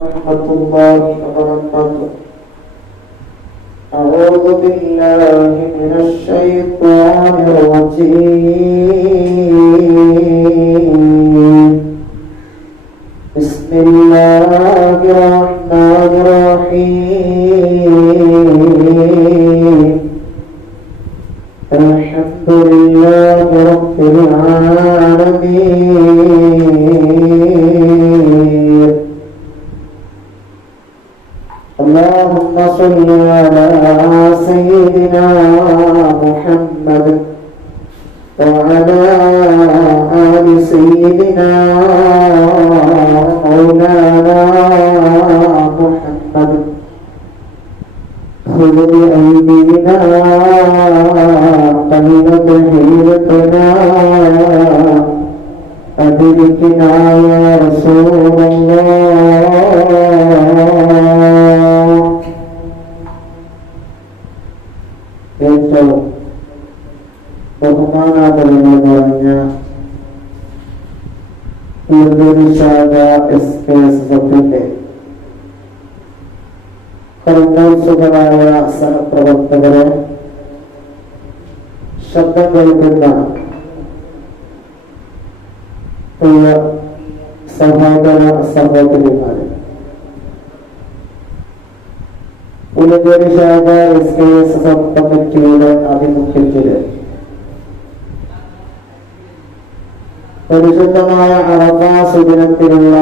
ورحمة الله وبركاته. أعوذ بالله من الشيطان الرجيم. بسم الله الرحمن الرحيم. الحمد لله رب العالمين. اللهم صل على سيدنا محمد وعلى آل سيدنا مولانا محمد. خذ بأيدينا قلب حيلتنا أدركنا يا رسول الله. ഏറ്റവും ബഹുമാനാദരങ്ങൾ നിറഞ്ഞ SKSFന്റെ കർമ്മോത്സുകരായ സഹപ്രവർത്തകരെ, ശബ്ദം കേൾക്കുന്ന പ്രിയ സഹോദര സഹോദരിമാരെ, ഉലകേരി ശാഖ SKSF കമ്മിറ്റിയുടെ ആഭിമുഖ്യത്തില് പരിശുദ്ധമായ അറഫാ സുദിനത്തിലുള്ള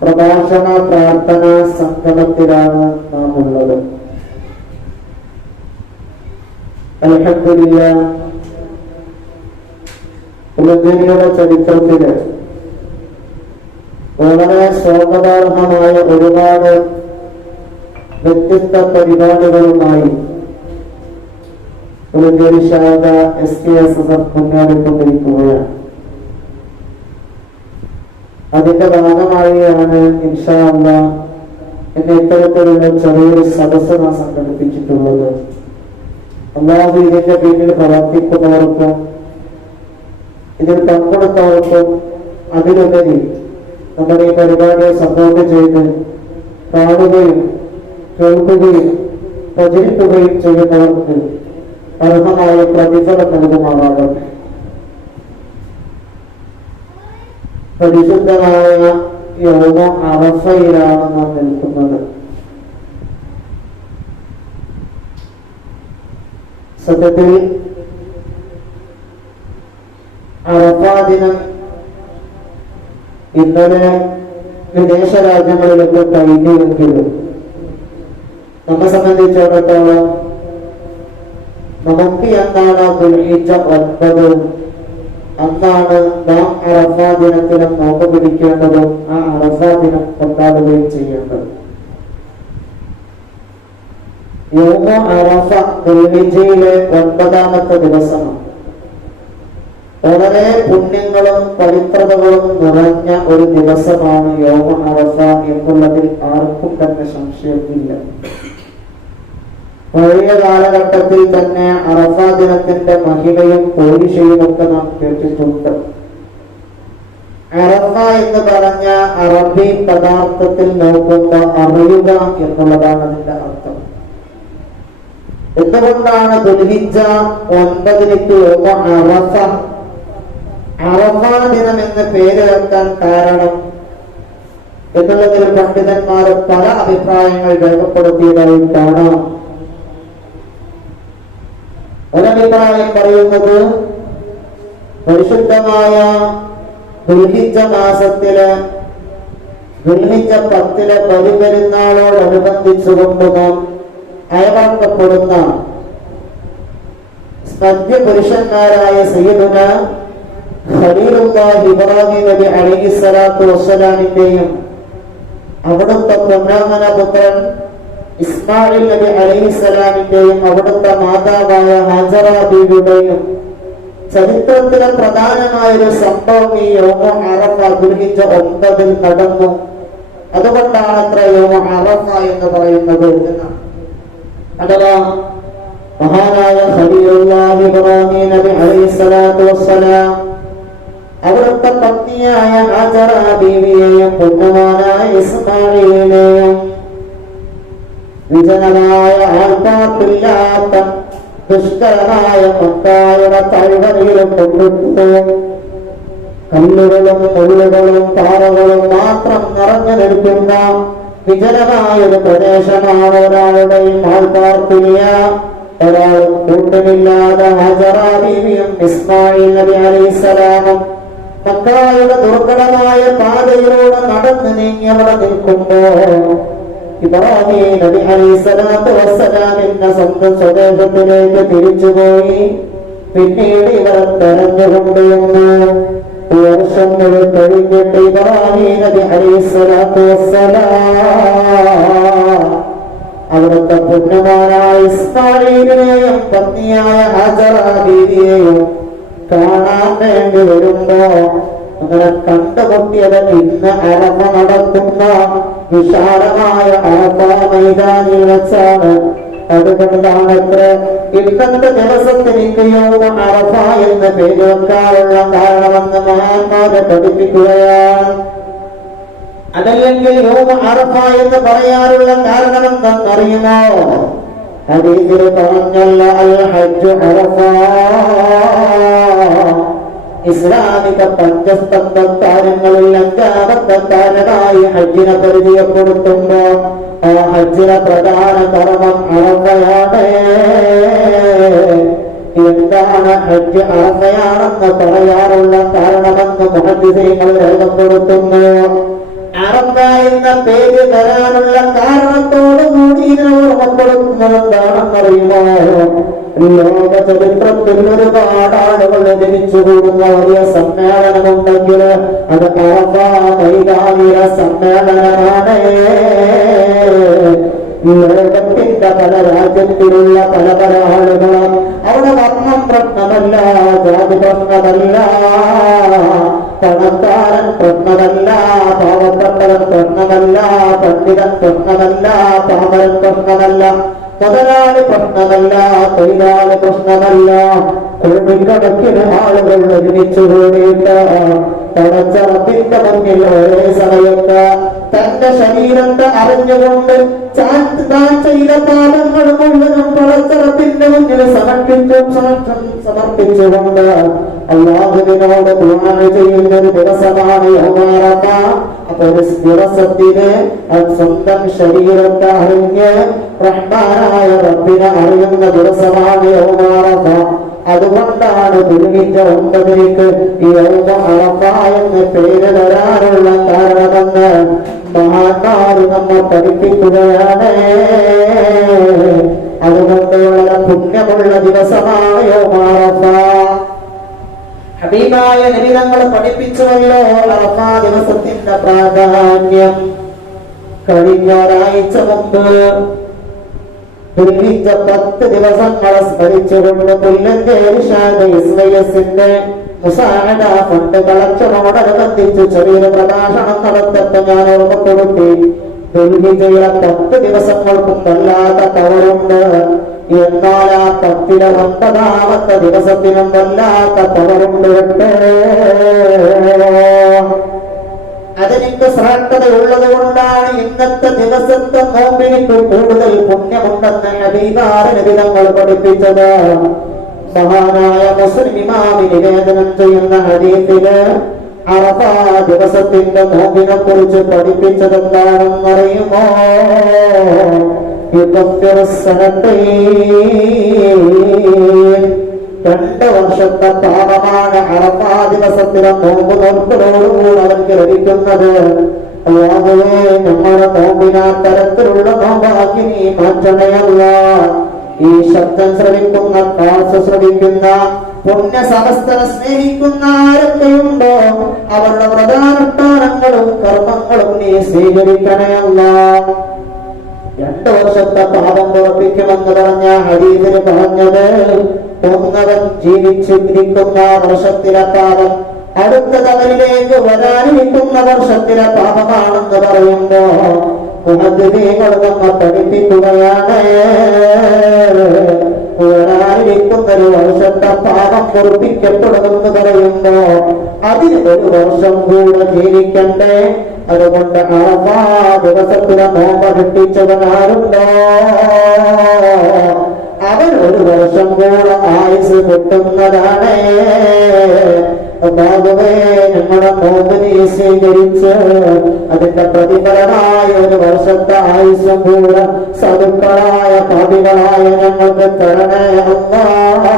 പ്രഭാഷണ പ്രാർത്ഥന സംഗമത്തിലാണ് നാം ഉള്ളത്. അൽഹംദുലില്ലാഹ്, ഉലകേരിയുടെ ചരിത്രത്തില് വളരെ സ്വാഗതാർഹമായ ഒരുപാട് വ്യത്യസ്ത പരിപാടികളുമായി ഉലകേരി ശാഖ SKSF മുന്നേറിക്കൊണ്ടിരിക്കുകയാണ്. അതിന്റെ ഭാഗമായാണ് ഇൻഷാ അല്ലാഹ് എന്നെ ഇത്തരത്തിലുള്ള ചെറിയൊരു സദസ്സ് നാം സംഘടിപ്പിച്ചിട്ടുള്ളത്. അല്ലാഹു ഇതിന്റെ പിന്നിൽ പ്രവർത്തിക്കുന്നവർക്കും ഇതിൽ പങ്കെടുത്തവർക്കും അതിലുപരി നമ്മുടെ ഈ പരിപാടിയെ സപ്പോർട്ട് ചെയ്ത് കാണുകയും കേൾക്കുകയും പ്രചരിക്കുകയും ചെയ്യുന്നവർക്ക് അർഹമായ പ്രതിഫലം നൽകുമാറാകട്ടെ. പരിശുദ്ധമായ യൗമ അറഫയിലാണ് നാം നിൽക്കുന്നത്. സത്യത്തിൽ അറഫാ ദിനം ഇന്നലെ വിദേശ രാജ്യങ്ങളിലൊക്കെ കഴിഞ്ഞെങ്കിലും നമ്മെ സംബന്ധിച്ചിടത്തോളം നമുക്ക് എന്താണ് ദുൽഹിജ്ജ 9 അന്നാണ് നാം അറഫാ ദിനത്തിലും നോമ്പ് പിടിക്കേണ്ടതും ആ അറഫാ ദിനം കൊണ്ടാടുകയും ചെയ്യേണ്ടത്. യൗമ അറഫ ദുൽഹിജ്ജയിലെ 9ാമത്തെ ദിവസമാണ്. വളരെ പുണ്യങ്ങളും പവിത്രതകളും നിറഞ്ഞ ഒരു ദിവസമാണ് യൗമ അറഫ എന്നുള്ളതിൽ ആർക്കും തന്നെ സംശയമില്ല. പഴയ കാലഘട്ടത്തിൽ തന്നെ അറഫാ ദിനത്തിന്റെ മഹിമയും പോരിശയും ഒക്കെ നാം കേട്ടിട്ടുണ്ട്. അറഫ എന്ന് പറഞ്ഞ അറബി പദാർത്ഥത്തിൽ നോക്കുമ്പോൾ അറിയുക എന്നുള്ളതാണ് അതിന്റെ അർത്ഥം. എന്തുകൊണ്ടാണ് ദുൽഹിജ്ജ 9 യൗമ അറഫ അറഫാ ദിനം എന്ന് പേര് വെക്കാൻ കാരണം എന്നുള്ളതിൽ പണ്ഡിതന്മാർ പല അഭിപ്രായങ്ങൾ രേഖപ്പെടുത്തിയതായി കാണാം. ഒരഭിപ്രായം പറയുന്നത് പരിശുദ്ധമായ ദുൽഹിജ്ജ മാസത്തില് ദുൽഹിജ്ജ 10 ബലിപെരുന്നാളോടനുബന്ധിച്ചുകൊണ്ട് നാം അയവാക്കപ്പെടുന്ന മധ്യ പുരുഷന്മാരായ സയ്യിദുനാ ഖലീലുല്ലാഹി ഇബ്രാഹിം നബി അലൈഹിസ്സലാത്തു വസ്സലാമിന്റെയും അവിടുത്തെ പൊന്നാമന പുത്രൻ ഇസ്മായിൽ നബി അലൈഹിസ്സലാമിന്റെയും അവിടുത്തെ മാതാവായ ഹാജറ ബീവിയുടെയും ചരിത്രത്തിലെ പ്രധാനമായൊരു സംഭവം ഈ യൗമ അറഫ ദുൽഹിജ്ജ 9 നടന്നു. അതുകൊണ്ടാണ് അത്ര യൗമ അറഫ എന്ന് പറയുന്നത് എന്നാണ്. അഥവാ മഹാനായ ഖലീലുല്ലാഹി ഇബ്രാഹിം നബി അലൈഹിസ്സലാത്തു വസ്സലാം അവിടുത്തെ പത്നിയായ ഹാജറ ബീവിയെയും പുണ്യവാനായ ഇസ്മായിലിനെയും വിജനമായ ആൾപ്പാർപ്പില്ലാത്ത ദുഷ്കരമായ മക്കായുടെ താഴ്വരയിലും കൊണ്ടിട്ടു. കല്ലുകളും മുള്ളുകളും പാറകളും മാത്രം നിറഞ്ഞു നിൽക്കുന്ന വിജനമായൊരു പ്രദേശമാണ്. ഒരാളുടെയും ആൾപ്പാർപ്പില്ല, ഒരാളും കൂട്ടുമില്ലാതെ ഹാജറ ബീവിയും ഇസ്മായിൽ നബി അലൈഹിസ്സലാമും മക്കായുടെ ദുർഘടമായ പാതയിലൂടെ നടന്നു നീങ്ങി അവിടെ നിൽക്കുമ്പോൾ ഇബ്രാഹിം നബി അലൈഹിസ്സലാത്തു വസ്സലാമിന്റെ സ്വന്തം സ്വദേശത്തിലേക്ക് തിരിച്ചുപോയി. പിന്നീട് ഇവർ തെരഞ്ഞുകൊണ്ടുവന്നു. വർഷങ്ങൾ കഴിഞ്ഞിട്ട് ഇബ്രാഹിം നബി അലൈഹിസ്സലാത്തു വസ്സലാം അവിടുത്തെ പുണ്യവാനായ ഇസ്മായിലിനെയും പത്നിയായ ഹാജറ ബീവിയെയും കാണാൻ വേണ്ടി വരുമ്പോ അങ്ങനെ കണ്ടുമുട്ടിയത് ഇന്ന് അറഫ നടക്കുന്ന വിശാലമായ അറഫ മൈതാനിൽ വെച്ചാണ്. അതുകൊണ്ടാണ് ഇന്നത്തെ ദിവസത്തിലേക്ക് യൗമ അറഫ എന്ന് പേര് വെക്കാനുള്ള കാരണമെന്ന് മഹാന്മാരെ പഠിപ്പിക്കുകയാണ്. അതല്ലെങ്കിൽ യൗമ അറഫ എന്ന് പറയാനുള്ള കാരണം എന്തെന്നറിയുമോ? ഹദീസിൽ പറഞ്ഞല്ല, അൽ ഹജ്ജു അറഫ. ഇസ്ലാമിക പഞ്ചസ്തംഭ കാര്യങ്ങളിൽ അഞ്ചാമത്തെ കാരണമായി ഹജ്ജിനെ പരിചയപ്പെടുത്തുമ്പോ ആ ഹജ്ജിലെ പ്രധാന കർമ്മം അറഫയാണ്. എന്താണ് ഹജ്ജ് അറഫയാണെന്ന് പറയാറുള്ള കാരണമെന്ന് മുഹദ്ദിസീങ്ങൾ രേഖപ്പെടുത്തുന്നു. അറഫ എന്ന പേര് വരാനുള്ള കാരണത്തോടുകൂടി ഇതിനെ ഓർമ്മപ്പെടുത്തുന്നത് എന്താണെന്നറിയുമോ? ലോക ചരിത്രത്തിൽ ഒരുപാട് ആളുകൾ ജനിച്ചുകൂടുന്ന വലിയ സമ്മേളനമുണ്ടെങ്കിൽ അത് അറഫ മൈതാനിലെ സമ്മേളനമാണ്. ലോകത്തിന്റെ പല രാജ്യത്തിലുള്ള പല പല ആളുകളും അവിടെ വർണ്ണം പ്രശ്നമല്ല, ജാതി പ്രശ്നമല്ല, പണക്കാരൻ പ്രശ്നമല്ല, പാവപ്പെട്ടവൻ പ്രശ്നമല്ല, പണ്ഡിതൻ പ്രശ്നമല്ല, പാമരൻ പ്രശ്നമല്ല, മുതലാളി പ്രശ്നമല്ല, തൊഴിലാളി പ്രശ്നമല്ല. കോടിക്കണക്കിന് ആളുകൾ ഒരുമിച്ചു കൂടിയിട്ട് പടച്ചറപ്പിന്റെ മുന്നിൽ ഒരേ സമയത്ത് തന്റെ ശരീരത്തെ അറിഞ്ഞുകൊണ്ട് താൻ ചെയ്ത പാപങ്ങൾ മുഴുവനും പടച്ചറപ്പിന്റെ മുന്നിൽ സമർപ്പിച്ചുകൊണ്ട് അല്ലാഹുവിനോട് ദുആ ചെയ്യുന്ന ഒരു ദിവസമാണ് യൗമ അറഫ. അപ്പൊ ഒരു ദിവസത്തിന് സ്വന്തം ശരീരത്തെ അറിഞ്ഞ് റഹ്മാനായ റബ്ബിനെ അറിയുന്ന ദിവസമാണ് യൗമ അറഫ. അതുകൊണ്ടാണ് ദുൽഹിജ്ജ 9 ഈ യൗമ അറഫ എന്ന് പേര് വരാനുള്ള കാരണമെന്ന് മഹാന്മാർ നമ്മെ പഠിപ്പിക്കുകയാണ്. അതുകൊണ്ട് വളരെ പുണ്യമുള്ള ദിവസമാണ് യൗമ അറഫ. ഹബീബായ നബി തങ്ങൾ പഠിപ്പിച്ചുവല്ലോ അറഫ ദിവസത്തിന്റെ പ്രാധാന്യം. കഴിഞ്ഞ ഒരാഴ്ച മുമ്പ് ദുൽഹിജ്ജ 10 ദിവസങ്ങളെ സ്മരിച്ചുകൊണ്ട് പുല്ലഞ്ചേരി ഷാദ ഇസ്വയസിന്റെ മുസാഅദ ഫണ്ട് കളക്ഷനോടനുബന്ധിച്ച് ചെറിയൊരു പ്രഭാഷണം നടത്തപ്പോ ഞാൻ ഓർമ്മപ്പെടുത്തി. ദുൽഹിജ്ജയിലെ 10 ദിവസങ്ങൾക്കും വല്ലാത്ത പവറുണ്ട്. എന്നാൽ ആ 10-ലെ 9-ാമത്തെ ദിവസത്തിനും വല്ലാത്ത പവറുണ്ട്. അതിനിക്ക് ശ്രേഷ്ഠതയുള്ളത് കൊണ്ടാണ് ഇന്നത്തെ ദിവസത്തെ നോമ്പിനിക്ക് കൂടുതൽ പുണ്യമുണ്ടെന്ന് ഹബീബായ നബി തങ്ങൾ പഠിപ്പിച്ചത്. മഹാനായ മുസ്ലിം ഇമാമി നിവേദനം ചെയ്യുന്ന ഹദീസില് അറഫ ദിവസത്തിന്റെ നോമ്പിനെ കുറിച്ച് പഠിപ്പിച്ചത് എന്താണെന്നറിയുമോ? രണ്ട് വർഷത്തെ പാപമാണ് അറഫ ദിവസത്തിലെ നോമ്പ് നോൽക്കലോടുകൂടി അവർക്ക് ലഭിക്കുന്നത്. അല്ലാഹുവേ, നമ്മുടെ നോമ്പിനെ തരത്തിലുള്ള നോമ്പാക്കി നീ മാറ്റണയല്ല. ഈ ശബ്ദം ശ്രവിക്കുന്ന, ക്ലാസ് ശ്രവിക്കുന്ന പുണ്യ സമസ്തനെ സ്നേഹിക്കുന്ന ആരൊക്കെയുണ്ടോ അവരുടെ പ്രധാനുഷ്ഠാനങ്ങളും കർമ്മങ്ങളും നീ സ്വീകരിക്കണയല്ല. 2 വർഷത്തെ പാപം ഉറപ്പിക്കുമെന്ന് പറഞ്ഞ ഹദീസിന് പറഞ്ഞത് ഒന്നവൻ ജീവിച്ചിരിക്കുന്ന വർഷത്തിലെ പാപം അടുത്തവരിലേക്ക് വരാനിരിക്കുന്ന വർഷത്തിലെ പാപമാണെന്ന് പറയുമ്പോ മുഹദ്ദിസീങ്ങൾ നമ്മെ പഠിപ്പിക്കുകയാണ്. വരാനിരിക്കുന്ന ഒരു വർഷത്തെ പാപം പൊറുപ്പിക്കപ്പെടുമെന്ന് പറയുമ്പോ അതിന് ഒരു വർഷം കൂടെ ജീവിക്കണ്ടേ? അതുകൊണ്ട് അറഫാ ദിവസത്തിലെ നോമ്പനുഷ്ഠിച്ചവനാരുണ്ടോ അവൻ ഒരു വർഷം കൂടെ ആയുസ് കിട്ടുന്നതാണ്. അല്ലാഹുവേ, ഞങ്ങളുടെ നോമ്പിനെ സ്വീകരിച്ച് അതിന്റെ പ്രതിഫലമായ ഒരു വർഷത്തെ ആയുസ്സും കൂടെ സദുക്കളായ പാപികളായ ഞങ്ങൾക്ക് തരണേ അല്ലാഹ്.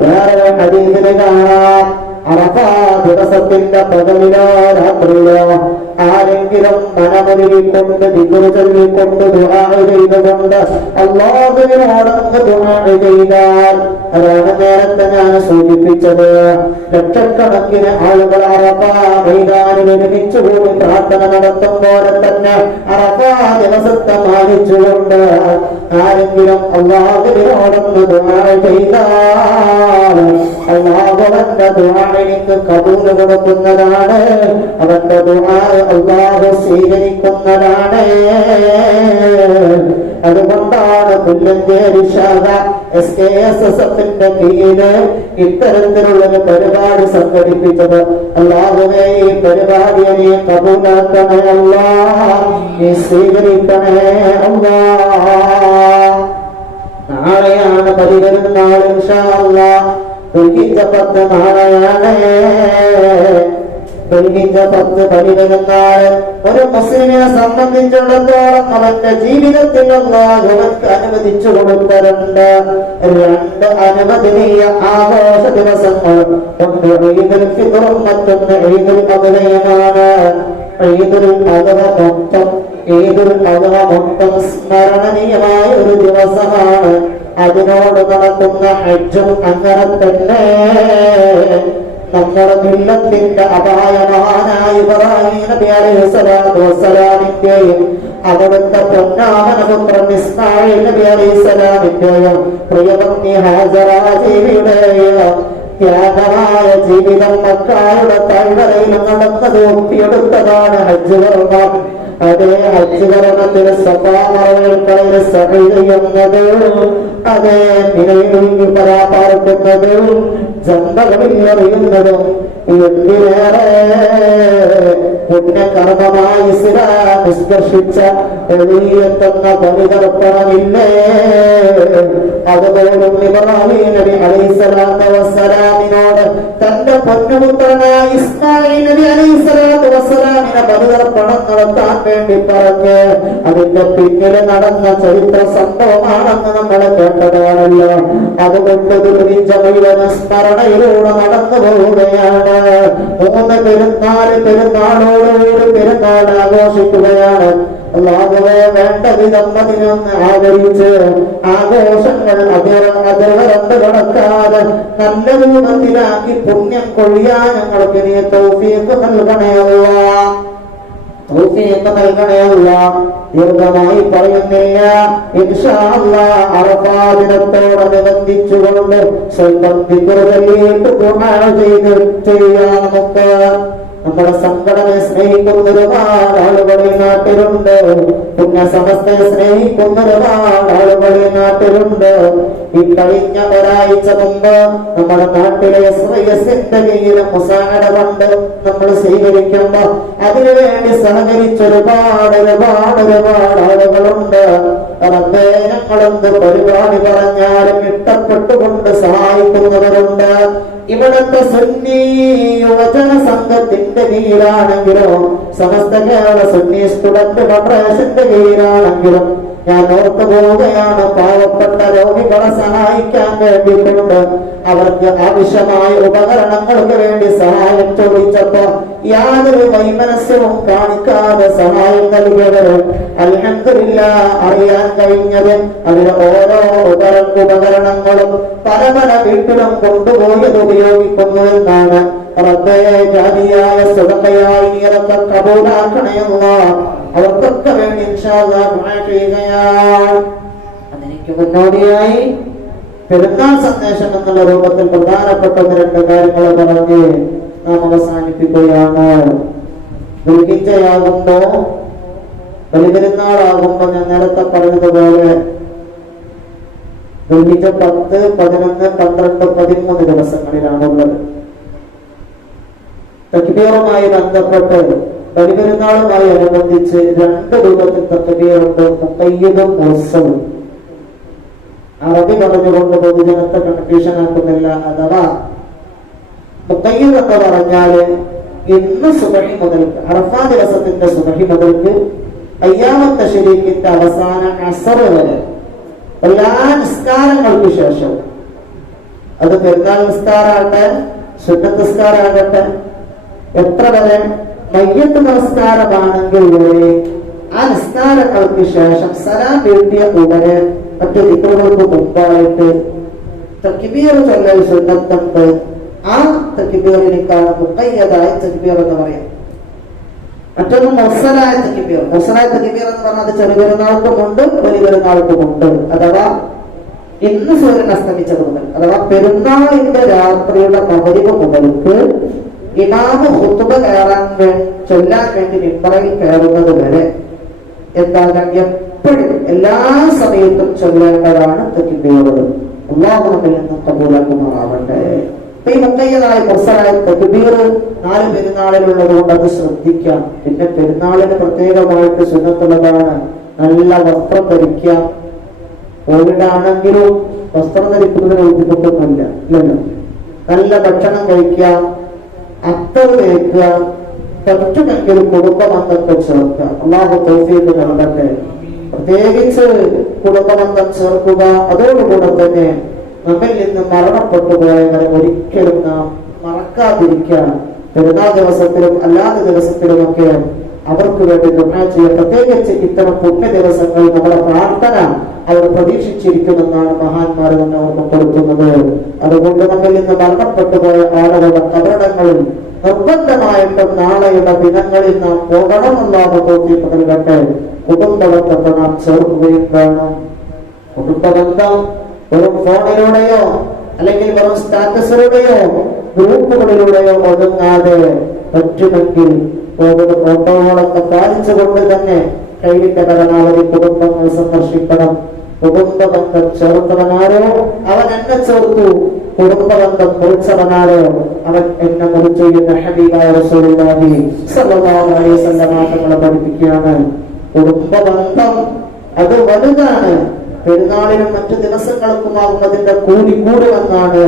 വേറെ ഹദീസിൽ കാണാം, അറഫാ ദിവസത്തിന്റെ പകലിലോ രാത്രിയിലോ ആരെങ്കിലും മനമൊരുകിക്കൊണ്ട് ദിക്ർ ചൊല്ലിക്കൊണ്ട് ദുആ ചെയ്തുകൊണ്ട് അല്ലാഹുവിനോടൊന്ന് ദുആ ചെയ്താൽ, അതാണ് നേരത്തെ ഞാൻ സൂചിപ്പിച്ചത്, ലക്ഷക്കണക്കിന് ആളുകൾ അറഫാ മൈതാനിൽ ഒരുമിച്ച് കൂടി പ്രാർത്ഥന നടത്തും പോലെ തന്നെ അറഫാ ദിവസത്തെ മാനിച്ചുകൊണ്ട് ആരെങ്കിലും അല്ലാഹുവിനോടൊന്ന് ദുആ ചെയ്താൽ അല്ലാഹുവിന്റെ ദുആ എനിക്ക് കബൂൽ കൊടുക്കുന്നതാണ്. അവന്റെ ദുആ അല്ലാഹു സ്വീകരിക്കുന്നതാണ്. അതുകൊണ്ടാണ് പുല്ലഞ്ചേരി ശാഖ SKSSF-ന്റെ കീഴില് ഇത്തരത്തിലുള്ളൊരു പരിപാടി സംഘടിപ്പിച്ചത്. അല്ലാഹുവേ, ഈ പരിപാടിയെ നീ കബൂലാക്കണേ അല്ലാഹ്, നീ സ്വീകരിക്കണേ അല്ലാഹ്. നാളെയാണ് പരിപെരുന്നാൾ ഇൻഷാ അല്ലാഹ്. ദുൽഹിജ്ജ 10 നാളെയാണ്. ദുൽഹിജ്ജ 10 പരിപെരുന്നാൾ ഒരു മുസ്ലിമിനെ സംബന്ധിച്ചിടത്തോളം അവന്റെ ജീവിതത്തിൽ അല്ലാഹു അവർക്ക് അനുവദിച്ചു കൊടുത്തിട്ടുണ്ട് 2 അനുവദനീയ ആഘോഷ ദിവസങ്ങൾ. ഒന്ന് ഈദുൽ ഫിത്റും മറ്റൊന്ന് ഈദുൽ അദ്ഹയാണ്. ഈദുൽ അദ്ഹ മൊത്തം സ്മരണീയമായ ഒരു ദിവസമാണ്. അതിനോട് നടക്കുന്ന ഹജ്ജും അങ്ങനെ തന്നെ. നമ്മുടെ മില്ലത്തിന്റെ അപായമാനായ ഇബ്രാഹിം നബി അലൈഹിസ്സലാത്തു വസ്സലാമിന്റെയും അവിടുത്തെ പൊന്നാമനപുത്രൻ ഇസ്മായിൽ നബി അലൈഹിസ്സലാമിന്റെയും പ്രിയപത്നി ഹാജറ ദേവിയുടെയും ത്യാഗമായ ജീവിതം മക്കായുടെ താഴ്വരയിൽ നടന്നത് ഒപ്പിയെടുത്തതാണ് ഹജ്ജ് കർമ്മം. അതേ ഹജ്ജ് കർമ്മത്തിൽ സഫാ മറവകൾക്കായി സഅയ് ചെയ്യുന്നത്, അതേ മിനയിൽ പരാപാർക്കുന്നതും ജംബകളിൽ എറിയുന്നതും എന്തിനേറെ പുണ്യകർമ്മമായി ഇസ്ലാം നിഷ്കർഷിച്ച എളിയെത്തുന്ന ബലിതർപ്പണമില്ലേ? അതുപോലും ഇബ്രാഹിം നബി അലൈഹിസ്സലാത്തു വസ്സലാമിനോട് തന്റെ പൊന്നുപുത്രനായ ഇസ്മായിൽ നബി അലൈഹിസ്സലാത്തു വസ്സലാമിനെ ബലിതർപ്പണം നടത്താൻ വേണ്ടി പറഞ്ഞ് അതിന്റെ പിന്നിൽ നടന്ന ചരിത്ര സംഭവമാണെന്ന് നമ്മൾ കേട്ടതാണല്ലോ. അതുകൊണ്ട് ദുൽഹിജ്ജ മുഴുവൻ സ്മരണയിലൂടെ നടന്നു പോവുകയാണ്. 3 പെരുന്നാളോടുകൂടി പെരുന്നാൾ ആഘോഷിക്കുകയാണ്. അല്ലാഹുവേ, വേണ്ട വിധം അതിനൊന്ന് ആദരിച്ച് ആഘോഷങ്ങൾ അതിർവരമ്പ് കടക്കാതെ നല്ല രൂപത്തിലാക്കി പുണ്യം കൊഴിയാൻ ഞങ്ങൾക്ക് നീ തൗഫീഖ് നൽകണേ അല്ലാഹ്. തൗഫീഖ് നൽകണേ അല്ലാഹ്. ദീർഘമായി പറയുന്നില്ല. ഇൻഷാ അല്ലാഹ് അറഫാ ദിനത്തോടനുബന്ധിച്ചുകൊണ്ട് സ്വന്തം ദിക്ർ ചൊല്ലിയിട്ട് ദുആ ചെയ്യാം. നമുക്ക് നമ്മുടെ സംഘടനയെ സ്നേഹിക്കുന്ന ഒരുപാട് ആളുകൾ ഈ നാട്ടിലുണ്ട്. പുണ്യ സമസ്തയെ സ്നേഹിക്കുന്ന ഒരുപാട് ആളുകൾ ഈ നാട്ടിലുണ്ട്. ഈ കഴിഞ്ഞ ഒരാഴ്ച മുമ്പ് നമ്മുടെ നാട്ടിലെ SYS-ന്റെ കീഴിൽ മുസാഅദ ഫണ്ട് നമ്മൾ സ്വീകരിക്കുമ്പോ അതിനുവേണ്ടി സഹകരിച്ച ഒരുപാട് ആളുകളുണ്ട്. റബ്ബേ, ഞങ്ങളെന്ത് പരിപാടി പറഞ്ഞാലും ഇഷ്ടപ്പെട്ടുകൊണ്ട് സഹായിക്കുന്നവരുണ്ട്. ഇവിടത്തെ സുന്നി യുവജന സംഘത്തിന്റെ കീഴിലാണെങ്കിലും സമസ്ത കേരള സുന്നി സ്റ്റുഡന്റ് ഫെഡറേഷന്റെ കീഴിലാണെങ്കിലും ഞാൻ ഓർത്തു പോവുകയാണ്. പാവപ്പെട്ട രോഗികളെ സഹായിക്കാൻ വേണ്ടിയിട്ടുണ്ട്. അവർക്ക് ആവശ്യമായ ഉപകരണങ്ങൾക്ക് വേണ്ടി സഹായം ചോദിച്ചപ്പോ യാതൊരു വൈമനസ്യവും കാണിക്കാതെ സഹായം നൽകിയവര് അൽഹംദുലില്ലാഹ് അറിയാൻ കഴിഞ്ഞത് അതിൽ ഓരോ ഉപകരണങ്ങളും പല വീട്ടിലും കൊണ്ടുപോയത് ഉപയോഗിക്കുന്നു എന്നാണ്. റബ്ബേ, ജാതിയായ സ്വതക്കയായി നീ അതൊക്കെ കബൂലാക്കണേ അല്ലാഹ്. അവർക്കൊക്കെ വേണ്ടി ഇൻഷാ അല്ലാഹ് ദുആ ചെയ്യുകയാണ്. അതിലേക്ക് മുന്നോടിയായി പെരുന്നാൾ സന്ദേശം എന്നുള്ള രൂപത്തിൽ പ്രധാനപ്പെട്ട 2 കാര്യങ്ങൾ പറഞ്ഞ് നാം അവസാനിപ്പിക്കുകയാണ്. ദുൽഹിജ്ജയാകുമ്പോ ബലിപെരുന്നാളാകുമ്പോ ഞാൻ നേരത്തെ പറഞ്ഞതുപോലെ ദുൽഹിജ്ജ 10, 11, 12, 13 ദിവസങ്ങളിലാണുള്ളത്. തക്ബീറുമായി ബന്ധപ്പെട്ട് ബലിപെരുന്നാളുമായി അനുബന്ധിച്ച് 2 രൂപത്തിൽ തക്ബീറുണ്ട്, മുഖയ്യിദും മുർസലും. അറബി പറഞ്ഞുകൊണ്ട് പൊതുജനത്തെ കൺഫ്യൂഷൻ ആക്കുന്നില്ല. അഥവാ മുഖയ്യിദ് എന്ന് പറഞ്ഞാല് ഇന്ന് സുബഹി മുതൽക്ക്, അറഫാ ദിവസത്തിന്റെ സുബഹി മുതൽക്ക് അയ്യാമത്തെ ശരീരത്തിന്റെ അവസാന അസർ വരെ എല്ലാ നിസ്കാരങ്ങൾക്ക് ശേഷം, അത് പെരുന്നാൾ നിസ്കാരാകട്ടെ, സുന്നത്ത് നിസ്കാരാകട്ടെ, എത്ര വരെ മയ്യത്ത് നമസ്കാരമാണെങ്കിൽ വരെ ആ നിസ്കാരങ്ങൾക്ക് ശേഷം സലാം വീട്ടിയ ഉടനെ മറ്റു ദിക്റുകൾക്ക് മുമ്പായിട്ട് തക്ബീർ ചൊല്ലൽ സുന്നത്തുണ്ട്. ആ തക്ബീറിനേക്കാൾ മുഖയ്യദായ തക്ബീർ എന്ന് പറയാം. മറ്റൊന്ന് മുർസലായ തക്ബീർ. മുർസലായ തക്ബീർ എന്ന് പറഞ്ഞാൽ അത് ചെറുപെരുന്നാൾക്കുമുണ്ട്, വലിയ പെരുന്നാൾക്കുമുണ്ട്. അഥവാ ഇന്ന് സൂര്യൻ അസ്തമിച്ചത് മുതൽ, അഥവാ പെരുന്നാളിന്റെ രാത്രിയുടെ മഗ്‌രിബ് മുതൽക്ക് ഇമാമ് ഖുത്ബ ചൊല്ലാൻ വേണ്ടി മിമ്പറിൽ കയറുന്നത് വരെ എന്താണ് എപ്പോഴും എല്ലാ സമയത്തും ചൊല്ലേണ്ടതാണ് തക്ബീറുകൾ. അല്ലാഹു നമ്മിൽ നിന്ന് ഖബൂലാക്കുമാറാവട്ടെ. ഈ മുഖയ്യദായ മുർസലായ തക്ബീർ 4 പെരുന്നാളിലുള്ളത് കൊണ്ട് അത് ശ്രദ്ധിക്കാം. പിന്നെ പെരുന്നാളിന് പ്രത്യേകമായിട്ട് സുന്നത്തുള്ളതാണ് നല്ല വസ്ത്രം ധരിക്കാം. കോവിഡാണെങ്കിലും വസ്ത്രം ധരിക്കുന്നതിന് ബുദ്ധിമുട്ടൊന്നുമില്ല, ഇല്ലല്ലോ. നല്ല ഭക്ഷണം കഴിക്കാം, അത്തർ തേക്കുക, പറ്റുമെങ്കിൽ കുടുംബബന്ധത്തെ ചേർക്കുക. അല്ലാഹു തൗഫീഖ് നൽകട്ടെ. പ്രത്യേകിച്ച് കുടുംബബന്ധം ചേർക്കുക. അതോടുകൂടെ തന്നെ നമ്മിൽ നിന്ന് മരണപ്പെട്ടു പോയവരെ ഒരിക്കലും നാം മറക്കാതിരിക്കാൻ പെരുന്നാൾ ദിവസത്തിലും അല്ലാത്ത ദിവസത്തിലുമൊക്കെ അവർക്ക് വേണ്ടി ദുആ ചെയ്യുക. പ്രത്യേകിച്ച് ഇത്തരം പുണ്യ ദിവസങ്ങൾ നമ്മുടെ പ്രാർത്ഥന അവർ പ്രതീക്ഷിച്ചിരിക്കുമെന്നാണ് മഹാന്മാർ തന്നെ ഓർമ്മപ്പെടുത്തുന്നത്. അതുകൊണ്ട് നമ്മിൽ നിന്ന് മരണപ്പെട്ടു പോയ ആളുകളുടെ കബറിടങ്ങളിൽ നിർബന്ധമായിട്ടും നാളെയുടെ ദിനങ്ങളിൽ നാം പോകണമെന്നാണ് തോന്നിപ്പ് നൽകട്ടെ. കുടുംബബന്ധത്തെ നാം ചേർക്കുകയും വേണം. കുടുംബബന്ധം വെറും ഫോണിലൂടെയോ അല്ലെങ്കിൽ വെറും സ്റ്റാറ്റസിലൂടെയോ ഗ്രൂപ്പുകളിലൂടെയോ ഒതുങ്ങാതെ പറ്റുമെങ്കിൽ ഫോട്ടോകളൊക്കെ പാലിച്ചുകൊണ്ട് തന്നെ കൈവിന്റെ പരമാവധി കുടുംബങ്ങൾ സന്ദർശിക്കണം. കുടുംബബന്ധം ചേർത്തവനാരോ അവൻ എന്നെ ചേർത്തു, കുടുംബബന്ധം മുറിച്ചവനാരോ അവൻ എന്നെ മുറിച്ചു എന്ന് ഹബീബായ റസൂലുള്ളാഹി സ്വല്ലല്ലാഹു അലൈഹി വസല്ലം തങ്ങളെ പഠിപ്പിക്കുകയാണ്. കുടുംബബന്ധം അത് വലുതാണ്. പെരുന്നാളിനും മറ്റു ദിവസങ്ങൾക്കുമാകും അതിന്റെ കൂടി വന്നാണ്.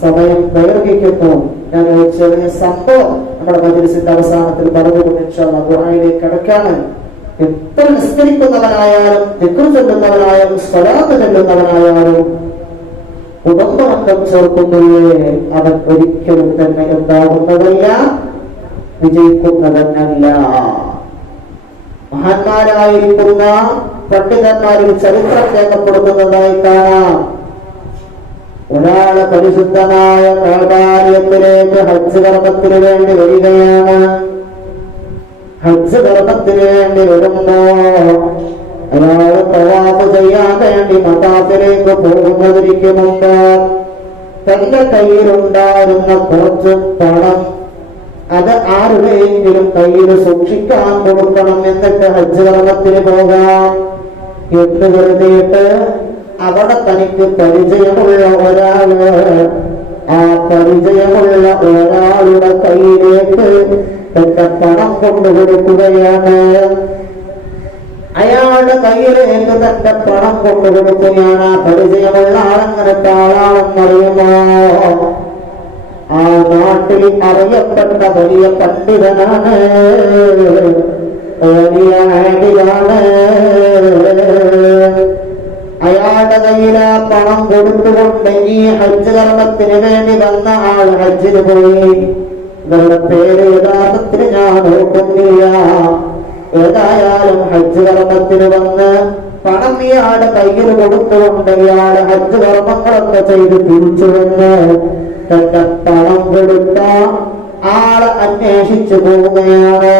സമയം ദൈർഘിക്കുന്നു. ഞാൻ ഒരു ചെറിയ സംഭവം നമ്മുടെ മജ്‌ലിസിന്റെ അവസാനത്തിൽ പറഞ്ഞുകൊണ്ട് ഇൻഷാല്ലാഹ് ദുആയിലേക്ക് കടക്കാണ്. എത്ര നിസ്കരിക്കുന്നവനായാലും ദിക്ർ ചൊല്ലുന്നവനായാലും സ്വലാത്ത് ചൊല്ലുന്നവനായാലും കുടുംബബന്ധം ചേർക്കുന്നില്ലേ അവൻ ഒരിക്കലും തന്നെ എന്താകുന്നതല്ല, വിജയിക്കുന്നതല്ല. മഹാന്മാരായിരിക്കുന്ന പണ്ഡിതന്മാരിൽ ചരിത്രം രേഖപ്പെടുത്തുന്നതായി കാണാം. ഒരാള് പരിശുദ്ധമായ കഅബാലയത്തിലേക്ക് ഹജ്ജ് കർമ്മത്തിന് വേണ്ടി വരികയാണ്. ഹജ്ജ് കർമ്മത്തിന് വേണ്ടി വരുമ്പോ അയാള് തവാഫ് ചെയ്യാൻ വേണ്ടി മതാഫിലേക്ക് പോകുന്നതിരിക്കു മുമ്പ് തന്റെ കയ്യിലുണ്ടായിരുന്ന കുറച്ച് പണം അത് ആരുടെയെങ്കിലും കയ്യിൽ സൂക്ഷിക്കാൻ കൊടുക്കണം, എന്നിട്ട് ഹജ്ജ് കർമ്മത്തിന് പോകാം എന്ന് കരുതിയിട്ട് അവിടെ തനിക്ക് പരിചയമുള്ള ഒരാള് ആ പരിചയമുള്ള ഒരാളുടെ കയ്യിലേക്ക് തന്റെ പണം കൊണ്ടുകൊടുക്കുകയാണ്. അയാളുടെ കയ്യിലേക്ക് തന്റെ പണം കൊണ്ടുകൊടുക്കുകയാണ്. ആ പരിചയമുള്ള ആളെങ്ങനത്തെ ആളാണെന്നറിയുമോ? ആ നാട്ടിൽ അറിയപ്പെട്ട വലിയ പണ്ഡിതനാണ്, വലിയ ആടിയാണ്. അയാളുടെ കയ്യിൽ ആ പണം കൊടുത്തുകൊണ്ട് ഈ ഹജ്ജ് കർമ്മത്തിന് വേണ്ടി വന്ന ആൾ ഹജ്ജിന് പോയി. ഇവരുടെ പേര് യഥാർത്ഥത്തിൽ ഞാൻ ഓർക്കുന്നില്ല. ഏതായാലും ഹജ്ജ് കർമ്മത്തിന് വന്ന് പണം ഇയാളുടെ കയ്യിൽ കൊടുത്തുകൊണ്ട് ഇയാള് ഹജ്ജ് കർമ്മങ്ങളൊക്കെ ചെയ്ത് തിരിച്ചു വന്ന് തന്റെ പണം കൊടുത്ത ആളെ അന്വേഷിച്ചു പോവുകയാണ്.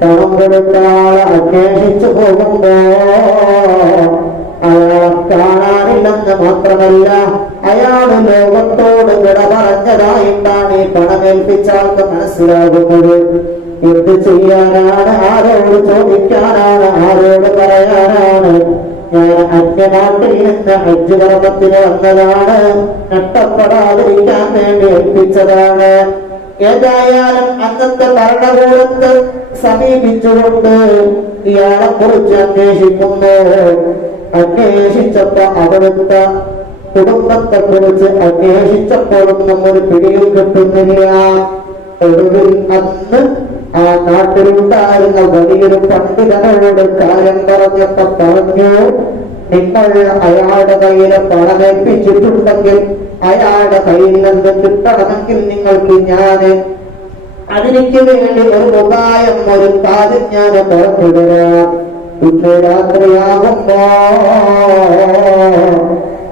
പണം കൊടുത്ത ആളെ അന്വേഷിച്ചു പോകുമ്പോ അയാളെ കാണാനില്ലെന്ന് മാത്രമല്ല അയാള് ലോകത്തോട് വിട പറഞ്ഞതായിട്ടാണ് ഈ പണമേൽപ്പിച്ച ആൾക്ക് മനസ്സിലാകുന്നത്. എന്ത് ചെയ്യാനാണ്? ആരോട് ചോദിക്കാനാണ്? ആരോട് പറയാനാണ്? ഞാൻ അന്യനാട്ടിൽ നിന്ന് ഹജ്ജ് കർമ്മത്തിന് വന്നതാണ്, നഷ്ടപ്പെടാതിരിക്കാൻ വേണ്ടി ഏൽപ്പിച്ചതാണ്. ഏതായാലും അന്നത്തെ ഭരണകൂടത്തെ സമീപിച്ചുകൊണ്ട് ഇയാളെ കുറിച്ച് അന്വേഷിക്കുന്നു. അന്വേഷിച്ചപ്പോ അവിടുത്തെ കുടുംബത്തെ കുറിച്ച് അന്വേഷിച്ചപ്പോഴൊന്നും ഒരു പിടിയും കിട്ടുന്നില്ല. ഒടുവിൽ അന്ന് ആ നാട്ടിലുണ്ടായിരുന്ന വലിയൊരു പണ്ഡിതനോട് കാര്യം പറഞ്ഞപ്പോ പറഞ്ഞു, നിങ്ങൾ അയാളുടെ കയ്യില് പണമേൽപ്പിച്ചിട്ടുണ്ടെങ്കിൽ അയാളുടെ കയ്യിൽ നിന്ന് കിട്ടണമെങ്കിൽ നിങ്ങൾക്ക് ഞാന് അതിലേക്ക് വേണ്ടി ഒരു ഉപായം, ഒരു കാര്യം ഞാൻ പുറത്തുവിടാം. ഇന്ന് രാത്രിയാകുമ്പോ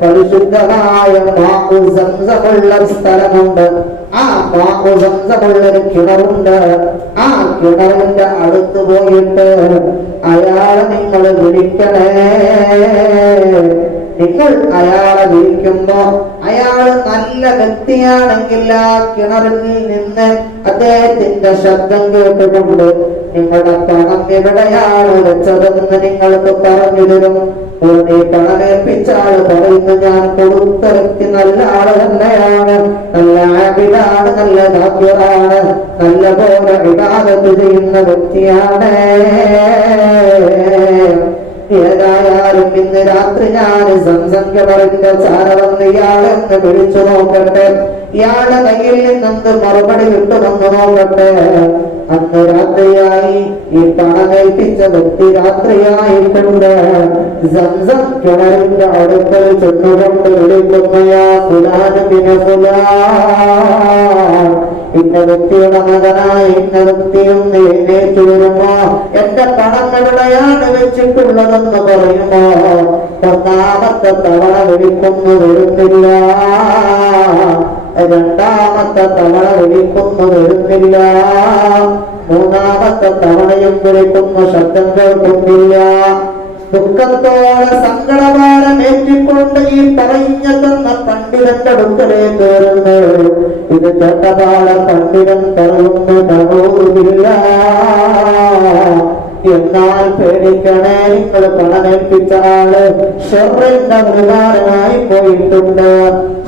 പരിശുദ്ധമായ മാഉ സംസമുള്ള സ്ഥലമുണ്ട്. ആ മാഉ സംസമുള്ളൊരു കിണറുണ്ട്. ആ കിണറിന്റെ അടുത്ത് പോയിട്ട് അയാളെ നിങ്ങൾ വിളിക്കണേ. നിങ്ങൾ അയാളെ വിളിക്കുമ്പോ അയാള് നല്ല വ്യക്തിയാണെങ്കിൽ ആ കിണറിൽ നിന്ന് അദ്ദേഹത്തിന്റെ ശബ്ദം കേട്ടുകൊണ്ട് നിങ്ങളുടെ പണം എവിടെയാണ് വെച്ചതെന്ന് നിങ്ങൾക്ക് പറഞ്ഞു തരും. ഈ പണമേൽപ്പിച്ച ആള് പറയുന്നു, ഞാൻ കൊടുത്ത വ്യക്തി നല്ല ആള് തന്നെയാണ്, നല്ല ആബിദാണ്, നല്ല ദാക്യറാണ്, നല്ല പോലെ ഇബാദത്ത് ചെയ്യുന്ന വ്യക്തിയാണ്. ഏതായാലും ഇന്ന് രാത്രി ഞാൻ സംസംഗമറിന്റെ ചാര വന്ന് ഇയാളെന്ന് വിളിച്ചു നോക്കട്ടെ, ഇയാളുടെ കയ്യിൽ നിന്നെന്ത് മറുപടി കിട്ടുമെന്ന് നോക്കട്ടെ. അന്ന് രാത്രിയായി ഈ പണമേൽപ്പിച്ച വ്യക്തി രാത്രിയായിട്ടുണ്ട്. സംസം കിണറിന്റെ അടുക്കൽ ചെന്നുകൊണ്ട് വിളിക്കുന്നയാ ഫുലാൻ ബിൻ ഫുലാൻ, ഇന്ന വ്യക്തിയുടെ മകനായി ഇന്ന വ്യക്തിയൊന്ന് എഴുന്നേറ്റ് വരുമ്പോ എന്റെ പണം എവിടെയാണ് വെച്ചിട്ടുള്ളതെന്ന് പറയുമ്പോ ഒന്നാമത്തെ തവണ വിളിക്കുന്നു, വരുന്നില്ല. രണ്ടാമത്തെ തവണ വിളിക്കുന്നു, വരുന്നില്ല. മൂന്നാമത്തെ തവണയും വിളിക്കുന്നു, ശബ്ദം കേൾക്കുന്നില്ല. ദുഃഖത്തോടെ സങ്കടഭാരം ഏറ്റിക്കൊണ്ട് ഈ പറഞ്ഞു തന്ന പണ്ഡിതന്റെ അടുക്കലേക്ക് വരുന്നു. ഇത് കേട്ടപാട പണ്ഡിതൻ പറയുന്നു, നഊദുബില്ല, എന്നാൽ പേടിക്കണേ, നിങ്ങൾ പണമേൽപ്പിച്ച ആള് ഷർറിന്റെ അവതാരനായി പോയിട്ടുണ്ട്.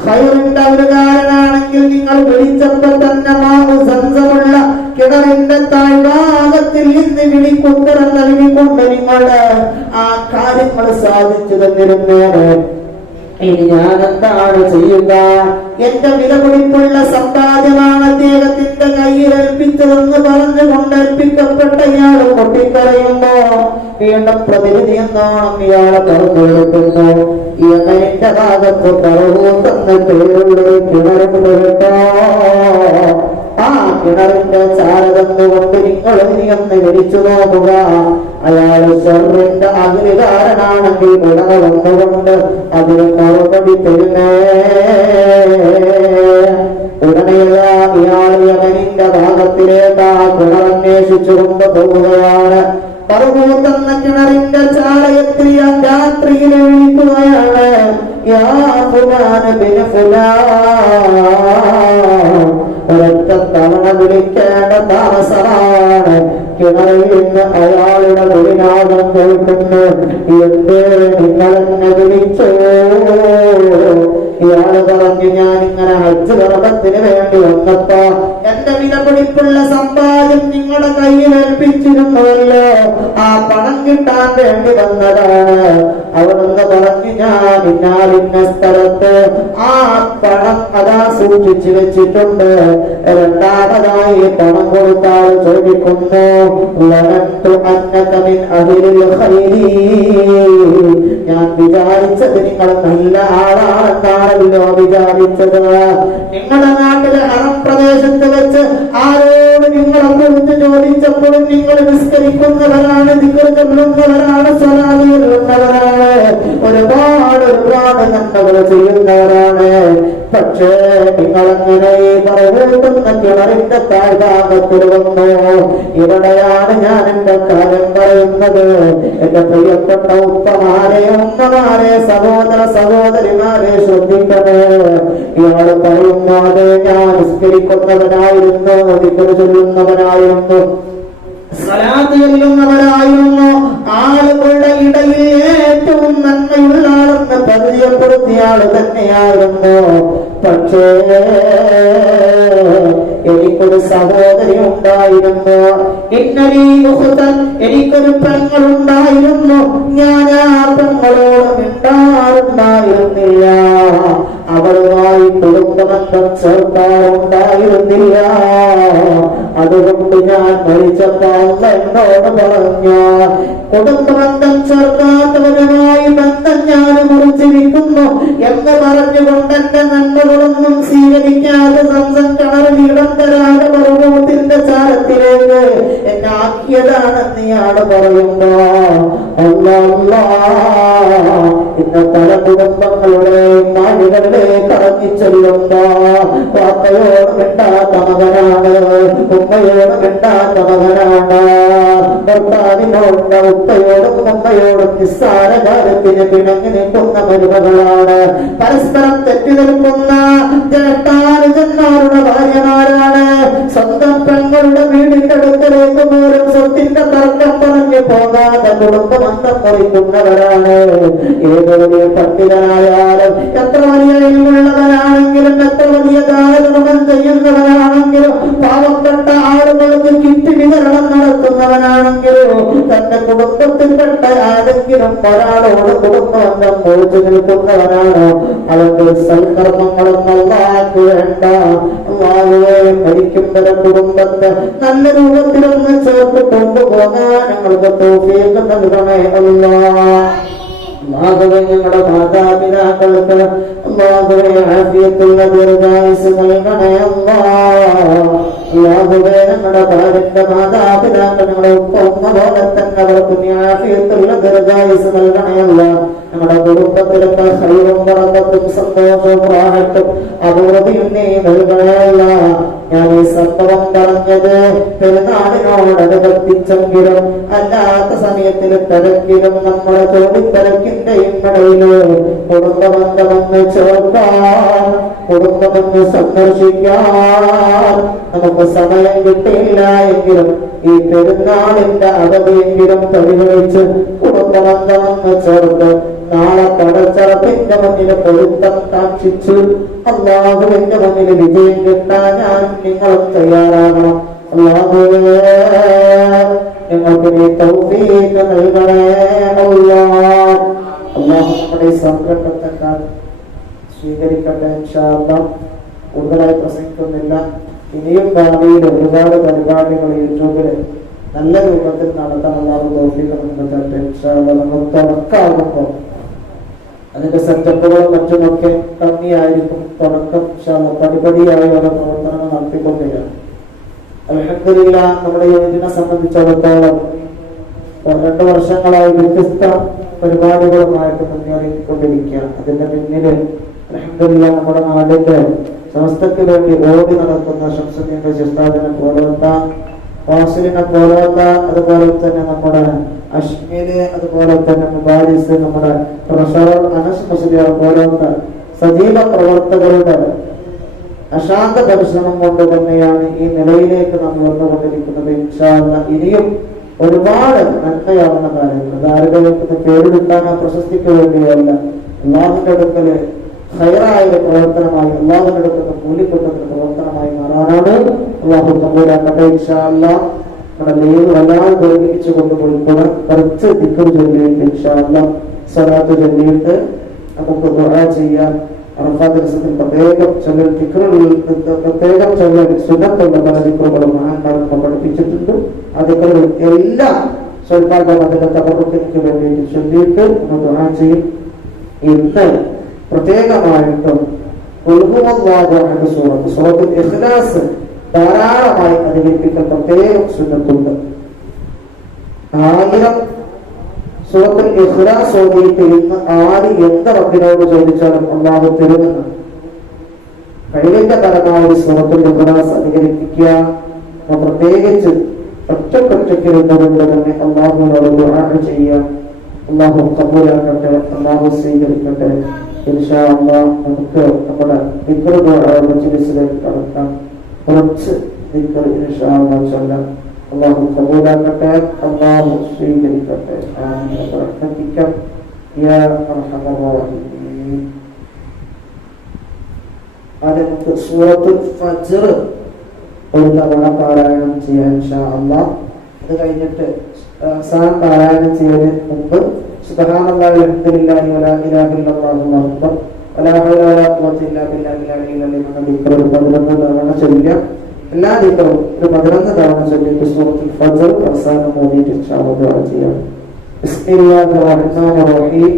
ഖൈറിന്റെ അവതാരനാണെങ്കിൽ നിങ്ങൾ വിളിച്ചപ്പോൾ തന്നെ മാഉ സംസമുള്ള കിണറിന്റെ താഴ്ഭാഗത്തിൽ നിന്ന് വിളിക്കുത്തരം നൽകിക്കൊണ്ട് നിങ്ങളുടെ ആ കാര്യങ്ങൾ സാധിച്ചു തന്നിരുന്നേനെ. ഇനി ഞാൻ എന്താണ് ചെയ്യുക? എന്റെ വിലപിടിപ്പുള്ള സമ്പാദ്യമാണ് അദ്ദേഹത്തിന്റെ കയ്യിൽ ഏൽപ്പിച്ചതെന്ന് പറഞ്ഞുകൊണ്ട് ഏൽപ്പിക്കപ്പെട്ട ഇയാൾ പൊട്ടിക്കരയുമ്പോ വീണ്ടും പ്രതിനിധി എന്നോണം ഇയാളെ പറഞ്ഞു കൊടുക്കുന്നു. യമനിന്റെ ഭാഗത്ത് പറവൂത്തെന്ന് പേരുള്ള കിണറുണ്ട് കേട്ടോ. ആ കിണറിന്റെ ചാരതെന്നുകൊണ്ട് നിങ്ങൾ ഒന്ന് വിളിച്ചു നോക്കുക. അയാള് ഷർറിന്റെ അഗ്നികാരനാണെങ്കിൽ ഉടനെ വന്നുകൊണ്ട് അതിന് മറുപടി തരുന്നേ. ഉടനെ ഇയാൾ യമനിന്റെ ഭാഗത്തിലേക്ക് ആ കിണറന്വേഷിച്ചു കൊണ്ട് പോവുകയാണ്. പറവൂത്തെന്ന കിണറിന്റെ ചാലയത്തിൽ രാത്രിയിൽ വിളിക്കുകയാണ്, യാ ഫുലാൻ ബിൻ ഫുലാൻ. ഒരൊറ്റ തവണ വിളിക്കേണ്ട താമസമാണ്. കിണറിൽ നിന്ന് അയാളുടെ വിളിനാദം കേൾക്കുന്നു. എന്തേ നിങ്ങളെന്നെ വിളിച്ചു? ഇയാള് പറഞ്ഞു, ഞാൻ ഇങ്ങനെ ഹജ്ജ് കർമ്മത്തിന് വേണ്ടി വന്നപ്പോ എന്റെ വിലപിടിപ്പുള്ള സമ്പാദ്യം നിങ്ങളുടെ കയ്യിൽ ഏൽപ്പിച്ചിരുന്നുവല്ലോ, ആ പണം കിട്ടാൻ വേണ്ടി വന്നതാണ്. അവിടുന്ന് പറഞ്ഞു, ഞാൻ ഇന്നാലിന്ന സ്ഥലത്ത് ആ പണം അതാ സൂക്ഷിച്ചു വെച്ചിട്ടുണ്ട്. രണ്ടാമതായി പണം കൊടുത്താൽ ചോദിക്കുന്നു, ഞാൻ വിചാരിച്ചത് നിങ്ങൾ നല്ല ആളാണെന്നാണല്ലോ വിചാരിച്ചത്. നിങ്ങളുടെ നാട്ടിലെ ഹറം പ്രദേശത്ത് വെച്ച് ആരോട് നിങ്ങളെ കുറിച്ച് ചോദിച്ചപ്പോഴും നിങ്ങൾ നിസ്കരിക്കുന്നവരാണ്, ദിക്ർ ചൊല്ലുന്നവരാണ്, സ്വലാത്ത് ചൊല്ലുന്നവരാണ്, ഒരുപാട് നന്മകൾ ചെയ്യുന്നവരാണ്. പക്ഷേ നിങ്ങളെങ്ങനെ പറവൂട്ടുന്ന കിണറിന്റെ താഴ്ഭാഗത്തിൽ വന്നു? ഇവിടെയാണ് ഞാൻ എന്റെ കാര്യം പറയുന്നത്. എന്റെ പ്രിയപ്പെട്ട ഉപ്പമാരെ, ഉമ്മമാരെ, സഹോദര സഹോദരിമാരെ ശ്രദ്ധിക്കണേ. ഇയാള് പറയുന്നത്, ഞാൻ നിസ്കരിക്കുന്നവനായിരുന്നു, ദിക്ർ ചൊല്ലുന്നവനായിരുന്നു, സ്വലാത്ത് ചൊല്ലുന്നവരായിരുന്നു. ആളുകളുടെ ഇടയിൽ ഏറ്റവും പറ്റിയ ആള് തന്നെയായിരുന്നു. പക്ഷേ എനിക്കൊരു സഹോദരി ഉണ്ടായിരുന്നു. എനിക്കൊരു പെങ്ങളുണ്ടായിരുന്നു. ഞാൻ ആ പെങ്ങളോട് മിണ്ടാറുണ്ടായിരുന്നില്ല. അവളുമായി കുടുംബബന്ധം ചേർക്കാറുണ്ടായിരുന്നില്ല. അതുകൊണ്ട് ഞാൻ മരിച്ചപ്പോൾ എന്നോട് പറഞ്ഞു, കുടുംബബന്ധം ചേർക്കാത്തവരുമായി ബന്ധം ഞാൻ മുറിച്ചിരിക്കുന്നു എന്ന് പറഞ്ഞുകൊണ്ട് എന്റെ നന്മകളൊന്നും സ്വീകരിക്കാതെ സംസം കിണറിൽ ഇടം തരാതെ പർവ്വതത്തിന്റെ ചാരത്തിലേക്ക് എന്നെ ആക്കിയതാണെന്ന് ഇയാൾ പറയുമ്പോ ഇന്ന് പല കുടുംബങ്ങളുടെയും നാടുകളിലേക്ക് ഇറങ്ങി ചെല്ലുമ്പോ പാപ്പയോട് മിണ്ടാത്ത മകനാണ്, ഉമ്മയോട് മിണ്ടാത്ത മകനാണ്, ഭർത്താവിനോട് ഉപ്പയോടും ഉമ്മയോടും നിസ്സാര കാര്യത്തിന് പിണങ്ങി നിൽക്കുന്ന മരുമകളാണ്, പരസ്പരം തെറ്റി നിൽക്കുന്ന ജനത്താനുജന്മാരുടെ ഭാര്യമാരാണ്, സ്വന്തം പെങ്ങളുടെ വീടിന്റെ അടുക്കലേക്ക് പോലും സ്വത്തിന്റെ തർക്കം പറഞ്ഞു പോകാതെ കുടുംബബന്ധം മുറിക്കുന്നവരാണ്. ഏത് വലിയ പണ്ഡിതനായാലും, എത്ര വലിയ കഴിവുള്ളവനാണെങ്കിലും, എത്ര വലിയ ദാനധർമ്മം ചെയ്യുന്നവനാണെങ്കിലും, പാവപ്പെട്ട ആളുകൾക്ക് കിറ്റ് വിതരണം നടത്തുന്നവനാണെങ്കിലും, തന്റെ കുടുംബത്തിൽപ്പെട്ട ആരെങ്കിലും ഒരാളോട് കുടുംബബന്ധം മുറിച്ചു നിൽക്കുന്നവനാണ്. അവന്റെ സൽക്കർമ്മങ്ങളൊന്നും അല്ലാഹു വേണ്ട. അല്ലാഹുവേ, മരിക്കുമ്പോൾ കുടുംബത്തെ നല്ല രൂപത്തിലൊന്ന് ചേർത്ത് കൊണ്ടുപോകാൻ ഞങ്ങൾക്ക് തൗഫീഖ് നൽകണേ അല്ലാഹ്. അല്ലാഹുവേ, ഞങ്ങളുടെ മാതാപിതാക്കൾക്ക് അല്ലാഹുവേ ആഫിയത്തുള്ള ദീർഘായുസ്സ് നൽകണേ അല്ലാഹ്. അല്ലാഹുവേ, ഞങ്ങളുടെ ഭാര്യന്റെ മാതാപിതാക്കൾ ഞങ്ങളുടെ ഉപ്പ ഉമ്മ പോലെ തന്നെ അവർക്ക് ആഫിയത്തുള്ള ദീർഘായുസ്സ് നൽകണേ അല്ലാഹ്. ഞങ്ങളുടെ കുടുംബത്തിലൊക്കെ ഹൈറും ബറക്കത്തും സന്തോഷവും റാഹത്തും അഭിവൃദ്ധിയും നീ നൽകണേ അല്ലാഹ്. ഞാൻ ഈ സംഭവം പറഞ്ഞത് പെരുന്നാളിനോടനുബന്ധിച്ചെങ്കിലും അല്ലാത്ത സമയത്തിൽ തിരക്കിലും നമ്മുടെ ജോലിത്തിരക്കിന്റെയും ഇടയില് കുടുംബബന്ധമെന്ന് ചേർക്കാൻ, കുടുംബമെന്ന് സന്ദർശിക്കാൻ നമുക്ക് സമയം കിട്ടിയില്ല എങ്കിലും ഈ പെരുന്നാളിന്റെ അവധിയെങ്കിലും പരിഗണിച്ച് കുടുംബബന്ധമെന്ന് ചേർത്ത് നാളെ പടച്ചറപ്പിന്റെ മുന്നിൽ പൊരുത്തം കാക്ഷിച്ച് അല്ലാഹുവിന്റെ മുന്നിൽ വിജയം കിട്ടാൻ ഞാൻ നിങ്ങളും തയ്യാറാകണം. അല്ലാഹുവേ, ഞങ്ങൾക്ക് നീ തൗഫീഖ് നൽകണേ അല്ലാഹ്. അല്ലാഹു നമ്മുടെ സംരംഭത്തെ സ്വീകരിക്കട്ടെ ഇൻഷാ അല്ലാഹ്. കൂടുതലായി പ്രസംഗിക്കുന്നില്ല. ഇനിയും ഭാവിയിൽ ഒരുപാട് പരിപാടികൾ യൂട്യൂബിൽ നല്ല രൂപത്തിൽ നടത്താൻ അല്ലാഹു തൗഫീഖ് നൽകട്ടെ ഇൻഷാ അല്ലാഹ്. നമുക്ക് തുടക്കമാകുമ്പോൾ അതിന്റെ സെറ്റപ്പുകളും മറ്റുമൊക്കെ കമ്മിയായിരിക്കും. തുടക്കം പടിപടിയായി ഓരോ പ്രവർത്തനങ്ങൾ നടത്തിക്കൊണ്ടിരിക്കുകയാണ്. അൽഹംദുലില്ലാഹ്, നമ്മുടെ യൂണിറ്റിനെ സംബന്ധിച്ചിടത്തോളം 2 വർഷങ്ങളായി വ്യത്യസ്ത പരിപാടികളുമായിട്ട് മുന്നേറിക്കൊണ്ടിരിക്കുകയാണ്. അതിന്റെ പിന്നില് അൽഹംദുലില്ലാഹ് നമ്മുടെ നാടിന്റെ സമസ്തയ്ക്ക് വേണ്ടി ഓടി നടക്കുന്ന ശംസുദ്ദീന്റെ ഉസ്താദിനെ പോലത്തെ, ഫാസിലിനെ പോലത്തെ, അതുപോലെ തന്നെ നമ്മുടെ അഷ്മില്, അതുപോലെ തന്നെ മുബാരിസ്, നമ്മുടെ ട്രഷറർ അനസ് മുസ്ലിയാർ പോലത്തെ സജീവ പ്രവർത്തകരുടെ അശാന്ത പരിശ്രമം കൊണ്ട് തന്നെയാണ് ഈ നിലയിലേക്ക് നാം വന്നുകൊണ്ടിരിക്കുന്നത്. ഇൻഷാ അല്ലാഹ് ഇനിയും ഒരുപാട് നന്മയാവുന്ന കാര്യങ്ങൾ. ആരുടെയൊക്കെ പേര് കിട്ടാനോ പ്രശസ്തിക്ക് വേണ്ടിയല്ല, അല്ലാഹുവിന്റെ അടുക്കല് ഹൈറായ പ്രവർത്തനമായി, അല്ലാഹുവിന്റെ അടുക്കൽ കൂലിക്കൊട്ടുന്ന പ്രവർത്തനമായി മാറാനാണ്. അല്ലാഹു കബൂലാക്കട്ടെ ഇൻഷാ അല്ലാഹ്. നമ്മുടെ ലീവ് വല്ലാതെ ദീർഘിപ്പിച്ചു കൊണ്ടുപോയി കുറച്ച് ദിക്ർ ചൊല്ലിയിട്ട് ഇൻഷാ അല്ലാഹ് സ്വലാത്ത് ചൊല്ലിയിട്ട് നമുക്ക് ദുആ ചെയ്യാം. അറഫാ ദിവസത്തിൽ പ്രത്യേകം ചൊല്ലൽ ദിക്റുകളിൽ പ്രത്യേകം ചൊല്ലൽ സുന്നത്തുള്ള പല ദിക്റുകളും മഹാന്മാർക്ക് പഠിപ്പിച്ചിട്ടുണ്ട്. ആ ദിക്റുകൾ എല്ലാം സ്വൽപാകം അതിന്റെ തബറുക്കിന് വേണ്ടിയിട്ട് ചൊല്ലിയിട്ട് നമ്മൾ ദുആ ചെയ്യും. ഇന്ന് പ്രത്യേകമായിട്ടും സൂറത്തുൽ ഇഖ്ലാസ് ധാരാളമായി അധികരിപ്പിക്കൽ പ്രത്യേകം സുന്നത്തുണ്ട്. 1000 സൂറത്തുൽ ഇഖ്ലാസ് ഓതിയിട്ട് ഇന്ന് ആര് എന്ത് റബ്ബിനോട് ചോദിച്ചാലും അല്ലാഹു തരുമെന്ന്. കഴിവിന്റെ പരമാവധി സൂറത്തുൽ ഇഖ്ലാസ് അധികരിപ്പിക്കുക. പ്രത്യേകിച്ച് ഒറ്റക്കൊറ്റയ്ക്ക് നിന്നുകൊണ്ട് തന്നെ അല്ലാഹുവിനോട് ദുആ ചെയ്യുക. അല്ലാഹു ഖബൂലാക്കട്ടെ, അല്ലാഹു സ്വീകരിക്കട്ടെ. ഇൻഷാ അല്ലാഹ് നമുക്ക് നമ്മുടെ ദിക്ർ ദുആ മജ്ലിസിലേക്ക് കടക്കാം. കുറച്ച് ദിക്ർ ഇൻഷാ അല്ലാഹ് ചൊല്ലാം. അല്ലാഹു ഖബൂലാക്കട്ടെ, അല്ലാഹു സ്വീകരിക്കട്ടെ. ആമീൻ. യാ അർഹമർ റഹീം. അത് നമുക്ക് സൂറത്തുൽ ഫജ്ർ ഒരു തവണ പാരായണം ചെയ്യാൻ ഇൻഷാ അല്ലാഹ്. അത് കഴിഞ്ഞിട്ട് അവസാനം പാരായണം ചെയ്യുന്നതിന് മുമ്പ് സുബ്ഹാനല്ലാഹി വൽഹംദുലില്ലാഹി വലാ ഇലാഹ ഇല്ലല്ലാഹു അല്ലാഹു അക്ബർ വലാ ഹൗല വലാ ഖുവത ഇല്ലാ ബില്ലാഹിൽ അലിയ്യിൽ അലീം എന്ന ദിക്ർ 11 തവണ ചൊല്ലുക. എല്ലാ ദിക്റും ഒരു 11 തവണ ചൊല്ലിയിട്ട് സൂറത്തുൽ ഫജ്ർ അവസാനം ഓതിയിട്ട് ഇൻഷാ അല്ലാഹ് ദുആ ചെയ്യാം. ബിസ്മില്ലാഹിർ റഹ്മാനിർ റഹീം.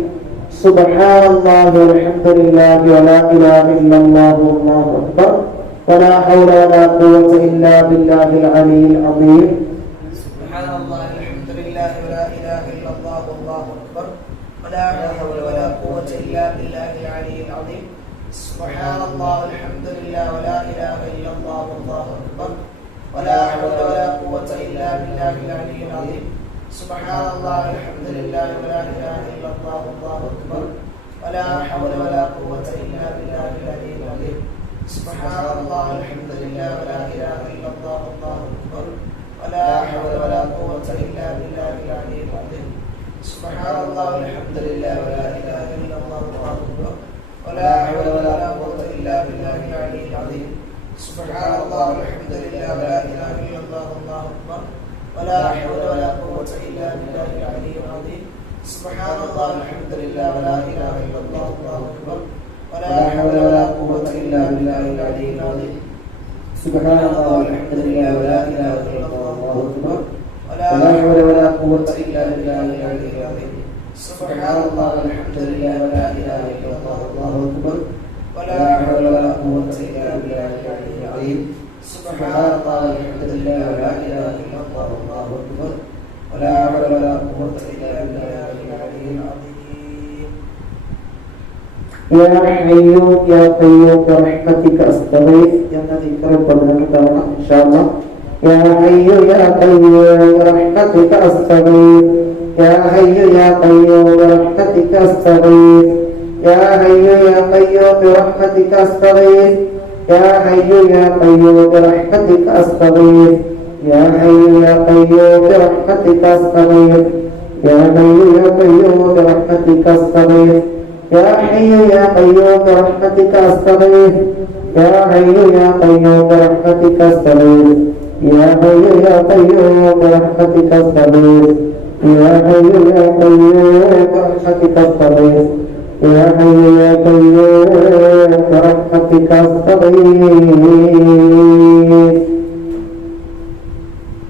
സുബ്ഹാനല്ലാഹി വൽഹംദുലില്ലാഹി വലാ ഇലാഹ ഇല്ലല്ലാഹു അല്ലാഹു അക്ബർ വലാ ഹൗല വലാ ഖുവത ഇല്ലാ ബില്ലാഹിൽ അലിയ്യിൽ അലീം. സുബ്ഹാനല്ലാഹി വൽഹംദുലില്ലാഹി വലാ ഇലാഹ ഇല്ലല്ലാഹു അല്ലാഹു അക്ബർ വലാ ഹൗല വലാ ഖുവത ഇല്ലാ ബില്ലാഹിൽ അലിയ്യിൽ അലീം. സുബ്ഹാനല്ലാഹി വൽഹംദുലില്ലാഹി വലാ ഇലാഹ ഇല്ലല്ലാഹു അല്ലാഹു അക്ബർ വലാ ഹൗല വലാ ഖുവത ഇല്ലാ ബില്ലാഹിൽ അലിയ്യിൽ അലീം. സുബ്ഹാനല്ലാഹി വൽഹംദുലില്ലാഹി വലാ ഇലാഹ ഇല്ലല്ലാഹു അല്ലാഹു അക്ബർ വലാ ഹൗല വലാ ഖുവത ഇല്ലാ ബില്ലാഹിൽ അലിയ്യിൽ അലീം. സുബ്ഹാനല്ലാഹി വൽഹംദുലില്ലാഹി വലാ ഇലാഹ ഇല്ലല്ലാഹു അല്ലാഹു അക്ബർ വലാ ഹൗല വലാ ഖുവത ഇല്ലാ ബില്ലാഹിൽ അലിയ്യിൽ അലീം. സുബ്ഹാനല്ലാഹി വൽഹംദുലില്ലാഹി വലാ ഇലാഹ ഇല്ലല്ലാഹു അല്ലാഹു അക്ബർ വലാ ഹൗല വലാ ഖുവത ഇല്ലാ ബില്ലാഹിൽ അലിയ്യിൽ അലീം. സുബ്ഹാനല്ലാഹി വൽഹംദുലില്ലാഹി വലാ ഇലാഹ ഇല്ലല്ലാഹു അല്ലാഹു അക്ബർ ولا حول ولا قوة إلا بالله العلي العظيم. سبحان الله والحمد لله ولا إله إلا الله والله أكبر ولا حول ولا قوة إلا بالله العلي العظيم. سبحان الله والحمد لله ولا إله إلا الله والله أكبر ولا حول ولا قوة إلا بالله العلي العظيم. سبحان الله والحمد لله ولا إله إلا الله والله أكبر ولا حول ولا قوة إلا بالله العلي العظيم. سبحان الله والحمد لله ولا إله إلا الله والله أكبر ولا حول ولا قوة إلا بالله العلي العظيم. يا حي يا قيوم برحمتك أستغيث. എന്ന ദിക്ർ 11 തവണ ഇൻഷാ അല്ലാഹ്. يا حي يا قيوم برحمتك أستغيث. يا حي يا قيوم برحمتك أستغيث. يا حي يا قيوم برحمتك أستغيث. يا حي يا قيوم برحمتك أستغيث. يا حي يا قيوم برحمتك أستغيث. يا حي يا قيوم برحمتك أستغيث. يا حي يا قيوم برحمتك أستغيث. يا حي يا قيوم برحمتك أستغيث. يا حي يا قيوم برحمتك أستغيث. يا حي يا قيوم برحمتك أستغيث. يا حي يا قيوم برحمتك أستغيث.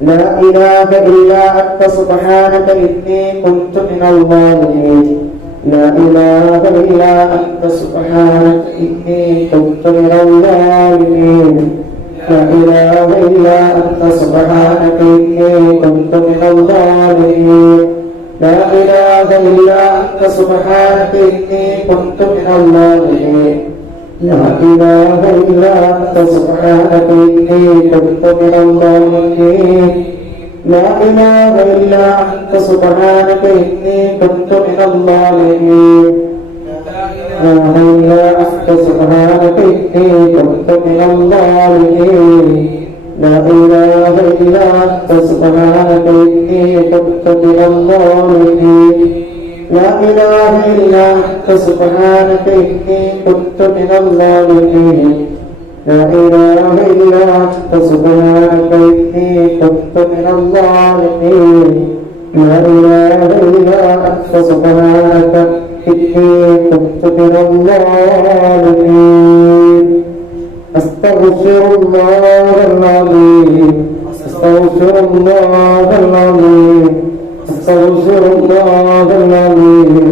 لا إله إلا أنت سبحانك إني كنت من الظالمين. لا إله إلا أنت سبحانك إني كنت من الظالمين. لا إله إلا أنت سبحانك إني كنت من الظالمين. لا إله إلا أنت سبحانك إني كنت من الظالمين. لا إله إلا أنت سبحانك إني كنت من الظالمين. لا إله إلا أنت سبحانك إني كنت من الظالمين. لا إله إلا أنت سبحانك إني كنت من الظالمين. لا إله إلا أنت سبحانك إني كنت من الظالمين. لا إله إلا أنت سبحانك إني كنت من الظالمين. لا إله إلا أنت سبحانك إني كنت من الظالمين. لا إله إلا أنت سبحانك إني كنت من الظالمين. أستغفر الله العظيم. أستغفر الله العظيم. أستغفر الله العظيم.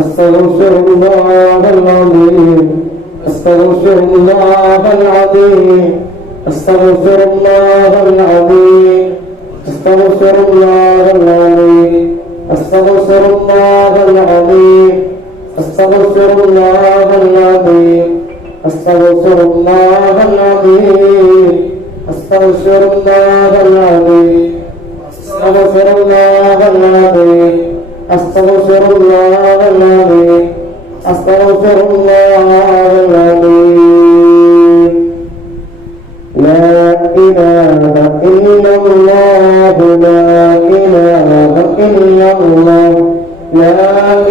أستغفر الله العظيم. أستغفر الله العظيم. أستغفر الله العظيم. أستغفر الله العظيم. أستغفر الله العظيم. أستغفر الله العظيم. أستغفر الله العظيم. أستغفر الله العظيم. أستغفر الله العظيم. أستغفر الله العظيم. أستغفر الله العظيم. لا إله إلا الله. لا إله إلا الله. لا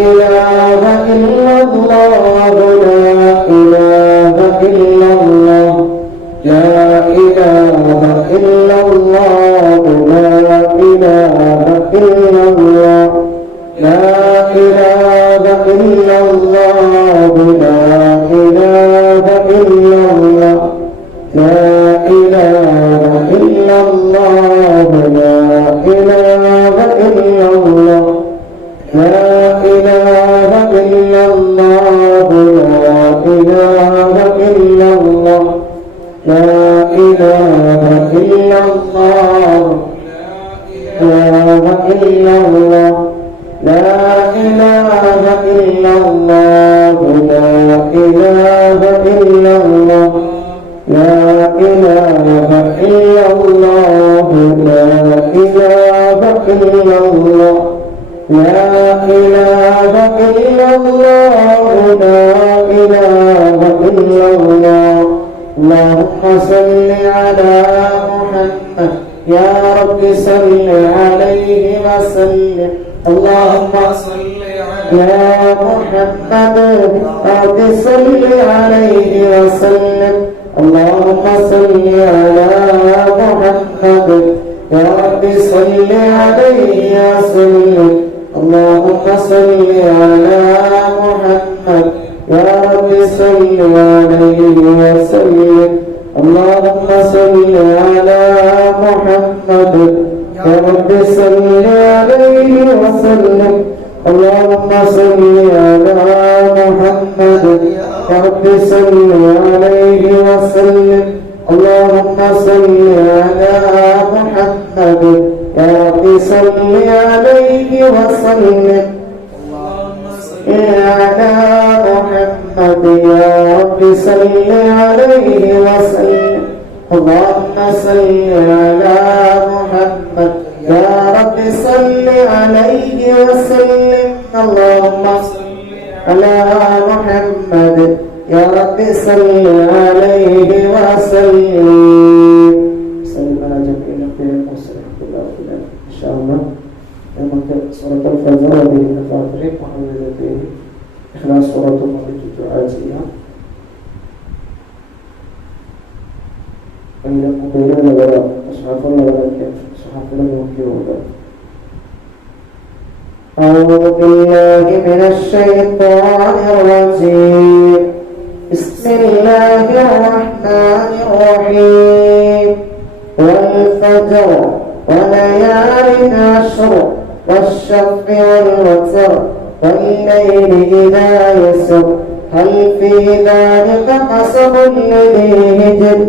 إله إلا الله. لا إله إلا الله. إلا الله لا إله إلا الله لا إله إلا الله لا إله إلا الله لا إله إلا الله لا إله إلا الله لا إله إلا الله لا إله إلا الله لا إله إلا الله لا إله إلا الله لا إله إلا الله لا إله إلا الله لا إله إلا الله لا إله إلا الله لا إله إلا الله لا إله إلا الله اللهم صل على محمد يا رب صل عليه وسلم اللهم صل يا محمد رب صل عليه وسلم اللهم صل على محمد يا رب صل عليه وسلم اللهم صل على محمد يا رب صل عليه وسلم اللهم صل على محمد يا رب صل عليه وسلم اللهم صل على محمد يا رب صل عليه وسلم اللهم صل على محمد يا رب صل عليه وسلم على محمد يا رب صل عليه وسلم اللهم صل على محمد يا رب صل عليه وسلم اللهم صل على محمد يا رب صل عليه وسلم صلى على جميع الأنبياء والمرسلين إن شاء الله سورة الفجر وبين الفاتحة وحمدته إخلاص سورة الملك دعاتها وإذا قبيلنا ولا أصحاب الله ولكن أصحاب الله يوكلون أعوذ بالله من الشيطان الرجيم بسم الله الرحمن الرحيم والفجر وليال عشر والشفع والوتر والليل إذا يسر هل في ذلك قسم لذي هجر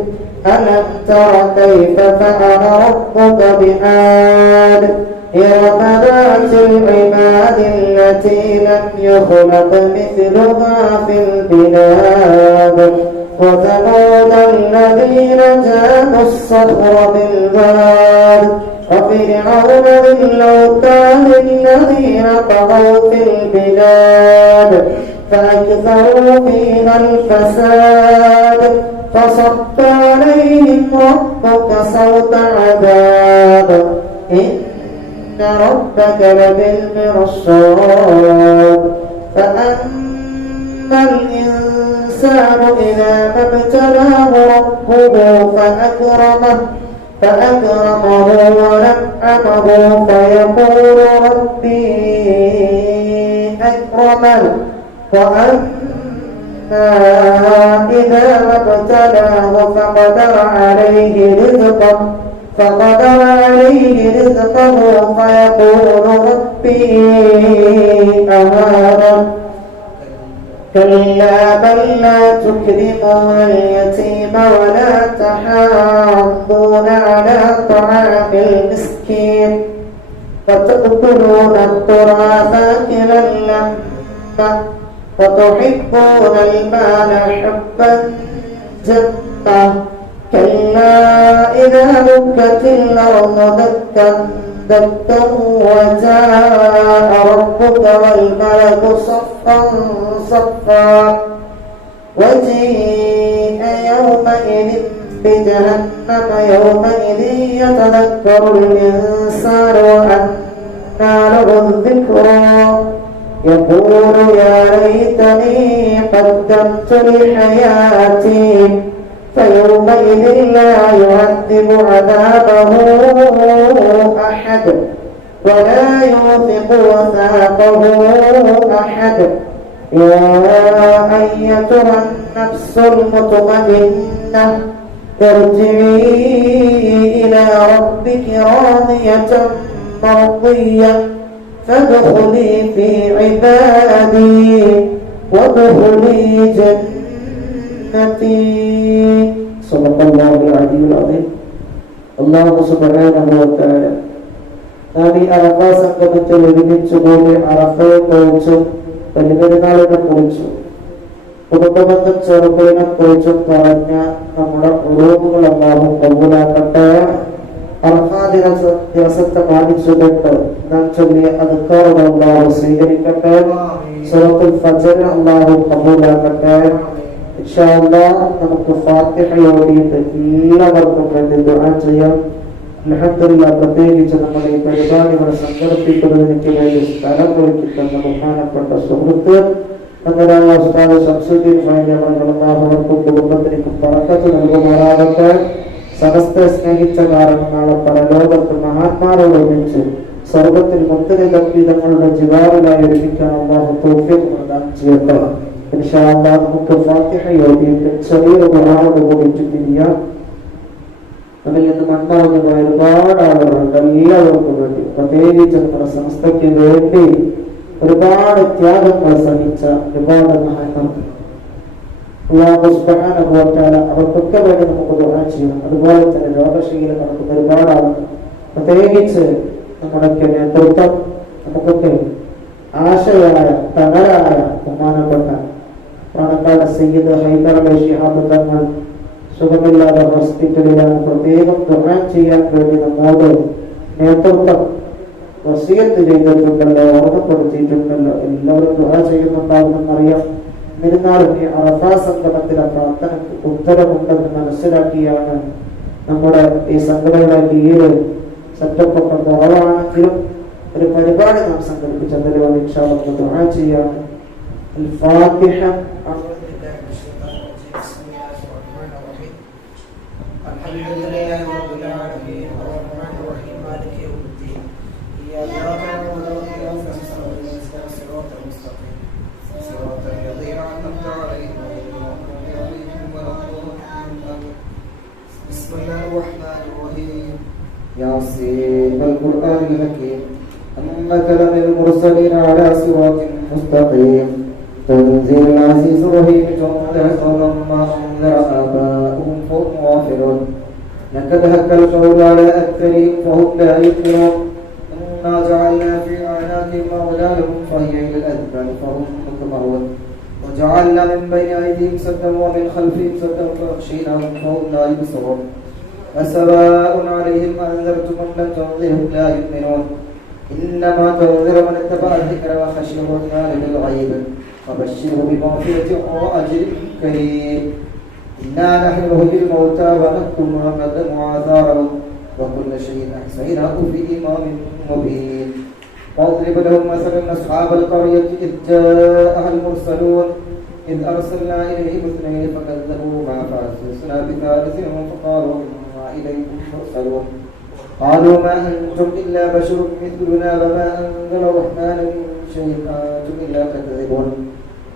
ألم تر كيف فعل ربك بعاد إرم ذات العماد التي لم يخلق مثلها في البلاد وثمود الذين جابوا الصخر بالواد وفرعون ذي الأوتاد الذين طغوا في البلاد فأكثروا فيها الفساد فصب عليهم ربك صوت عذاب إن ربك لبالمرصاد فأما الإنسان إذا ما ابتلاه ربه فأكرمه ونعمه فيقول ربي أكرمن وأما إذا ما ابتلاه فقدر عليه رزقه فيقول ربي أهانن كلا بل لا تكرمون اليتيم ولا تحاضون على طعام المسكين وتأكلون التراث أكلا لما وتحبون المال حبا جما كلا إذا دكت الأرض دكا دكا وجاء ربك والملك صفا صفا وجيء يومئذ بجهنم يومئذ يتذكر الإنسان وأنى له الذكرى يقول يا ليتني قدمت لحياتي فيومئذ لا يعذب عذابه أحد ولا يوثق وثاقه أحد. يا أيتها النفس المطمئنة ارجعي إلى ربك راضية مرضية فادخلي في عبادي وادخلي جنتي. صدق الله العلي العظيم. الله سبحانه وتعالى നാം ഈ അറഫാ സംഗമത്തിൽ ഒരുമിച്ചുകൂടി അറഫയെ കുറിച്ചും ബലിപെരുന്നാളിനെ കുറിച്ചും കുടുംബബന്ധം ചേർക്കലിനെ കുറിച്ചും പറഞ്ഞ നമ്മുടെ ഉറവുകൾ അല്ലാഹു കബൂലാക്കട്ടെ. അറഫാ ദിവസത്തെ മാനിച്ചുകൊണ്ട് നാം ചൊല്ലിയ അദ്കാറുകൾ അല്ലാഹു സ്വീകരിക്കട്ടെ. സൂറത്തുൽ ഫജ്ർ അല്ലാഹു കബൂലാക്കട്ടെ. ഇൻഷാ അല്ലാഹ് നമുക്ക് ഫാത്തിഹ ഓതിയിട്ട് എല്ലാവർക്കും വേണ്ടി ദുആ ചെയ്യാം. അൽഹംദുലില്ലാഹ്, പ്രത്യേകിച്ച് നമ്മൾ ഈ പരിപാടികളെ സംഘടിപ്പിക്കുന്നതിന് വേണ്ടി സ്ഥലം ഒരുക്കി തന്ന ബഹുമാനപ്പെട്ട സുഹൃത്ത് അങ്ങനെയായ ഉസ്താദ് ശംസുദ്ദീൻ ഫൈസി അവർക്കും കുടുംബത്തിനും ബറക്കത്ത് നൽകുമാറാകട്ടെ. സമസ്ത സ്നേഹിച്ച കാരണം നാളെ പരലോകത്ത് മഹാന്മാരോട് ഒന്നിച്ച് സ്വർഗത്തിൽ മുത്തരി തങ്ങളുടെ ജിവാറിലായി ഒരുമിക്കാൻ അല്ലാഹു തൗഫീഖ് പ്രദാനം ചെയ്യട്ടെ. ഇൻഷാ അല്ലാഹ് നമുക്ക് ഫാത്തിഹ ഓതിയിട്ട് ചെറിയൊരു ദുആയോട് കൂടി തിരിയാം. അതിൽ നിന്ന് മൺമറഞ്ഞു പോയ ഒരുപാട് ആളുകളുണ്ട്. എല്ലാവർക്കും വേണ്ടി, പ്രത്യേകിച്ച് നമ്മുടെ സംസ്ഥയ്ക്ക് വേണ്ടി ഒരുപാട് ത്യാഗങ്ങൾ സഹിച്ച ഒരുപാട് മഹാന്മാർ അല്ലാഹു സുബ്ഹാനഹു വ തആല അവർക്കൊക്കെ വേണ്ടി നമുക്ക് ദുആ ചെയ്യണം. അതുപോലെ തന്നെ രോഗശീലം നടക്കുന്ന ഒരുപാട് ആളുകൾ, പ്രത്യേകിച്ച് നമ്മുടെയൊക്കെ നേതൃത്വം, നമുക്കൊക്കെ ആശയായ തണലായ ബഹുമാനപ്പെട്ട പാണക്കാട് സയ്യിദ് ഹൈദർ അലി ശിഹാബ് തങ്ങൾ സുഖമില്ലാതെ ഹോസ്പിറ്റലിലാണ്. പ്രത്യേകം ദുആ ചെയ്യാൻ വേണ്ടി നമ്മോട് നേതൃത്വം വസിയത്ത് ചെയ്തിട്ടുണ്ടല്ലോ, ഓർമ്മപ്പെടുത്തിയിട്ടുണ്ടല്ലോ. എല്ലാവരും ദുആ ചെയ്യുന്നുണ്ടാവുമെന്നറിയാം. എന്നിരുന്നാലും ഈ അറഫാ സംഗമത്തിലെ പ്രാർത്ഥനയ്ക്ക് ഉത്തരമുണ്ടെന്ന് മനസ്സിലാക്കിയാണ് നമ്മുടെ ഈ സംഘടനയുടെ കീഴിൽ സെറ്റപ്പ് ഒക്കെ കുറവാണെങ്കിലും ഒരു പരിപാടി നാം സംഘടിപ്പിച്ചതിൽ ഇൻഷാ അല്ലാഹ് ദുആ ചെയ്യാണ്. الفاتحة. الحمد لله رب العالمين الرحمن الرحيم مالك يوم الدين إياك نعبد وإياك نستعين اهدنا الصراط المستقيم صراط الذين أنعمت عليهم غير المغضوب عليهم ولا الضالين. بسم الله الرحمن الرحيم. ياسين والقرآن الحكيم إنك لمن المرسلين على صراط مستقيم تنزيل العزيز الرحيم تنزل قوما ما أنذر آباؤهم فهم غافلون لقد حق القول على أكثرهم فهم لا يؤمنون إنا جعلنا في أعناقهم أغلالا فهي إلى الأذقان فهم مقمحون وجعلنا من بين أيديهم سدا ومن خلفهم سدا فأغشيناهم فهم لا يبصرون فسواء عليهم أنذرتم أم لم تنذرهم لا يؤمنون إنما تنذر من اتبع الذكر وخشي الرحمن بالغيب فبشره بمغفرة وأجر كريم. إنا نحن نحيي الموتى ونكتب ما قدموا وآثارهم وكل شيء أحصيناه في إمام مبين. واضرب لهم مثلا أصحاب القرية إذ جاءها المرسلون إذ أرسلنا إليهم اثنين فكذبوهما فأرسلنا بثالث فقالوا إنا إليكم مرسلون قالوا ما أنتم إلا بشر مثلنا وما أنزل الرحمن من شيء أنتم إلا تكذبون.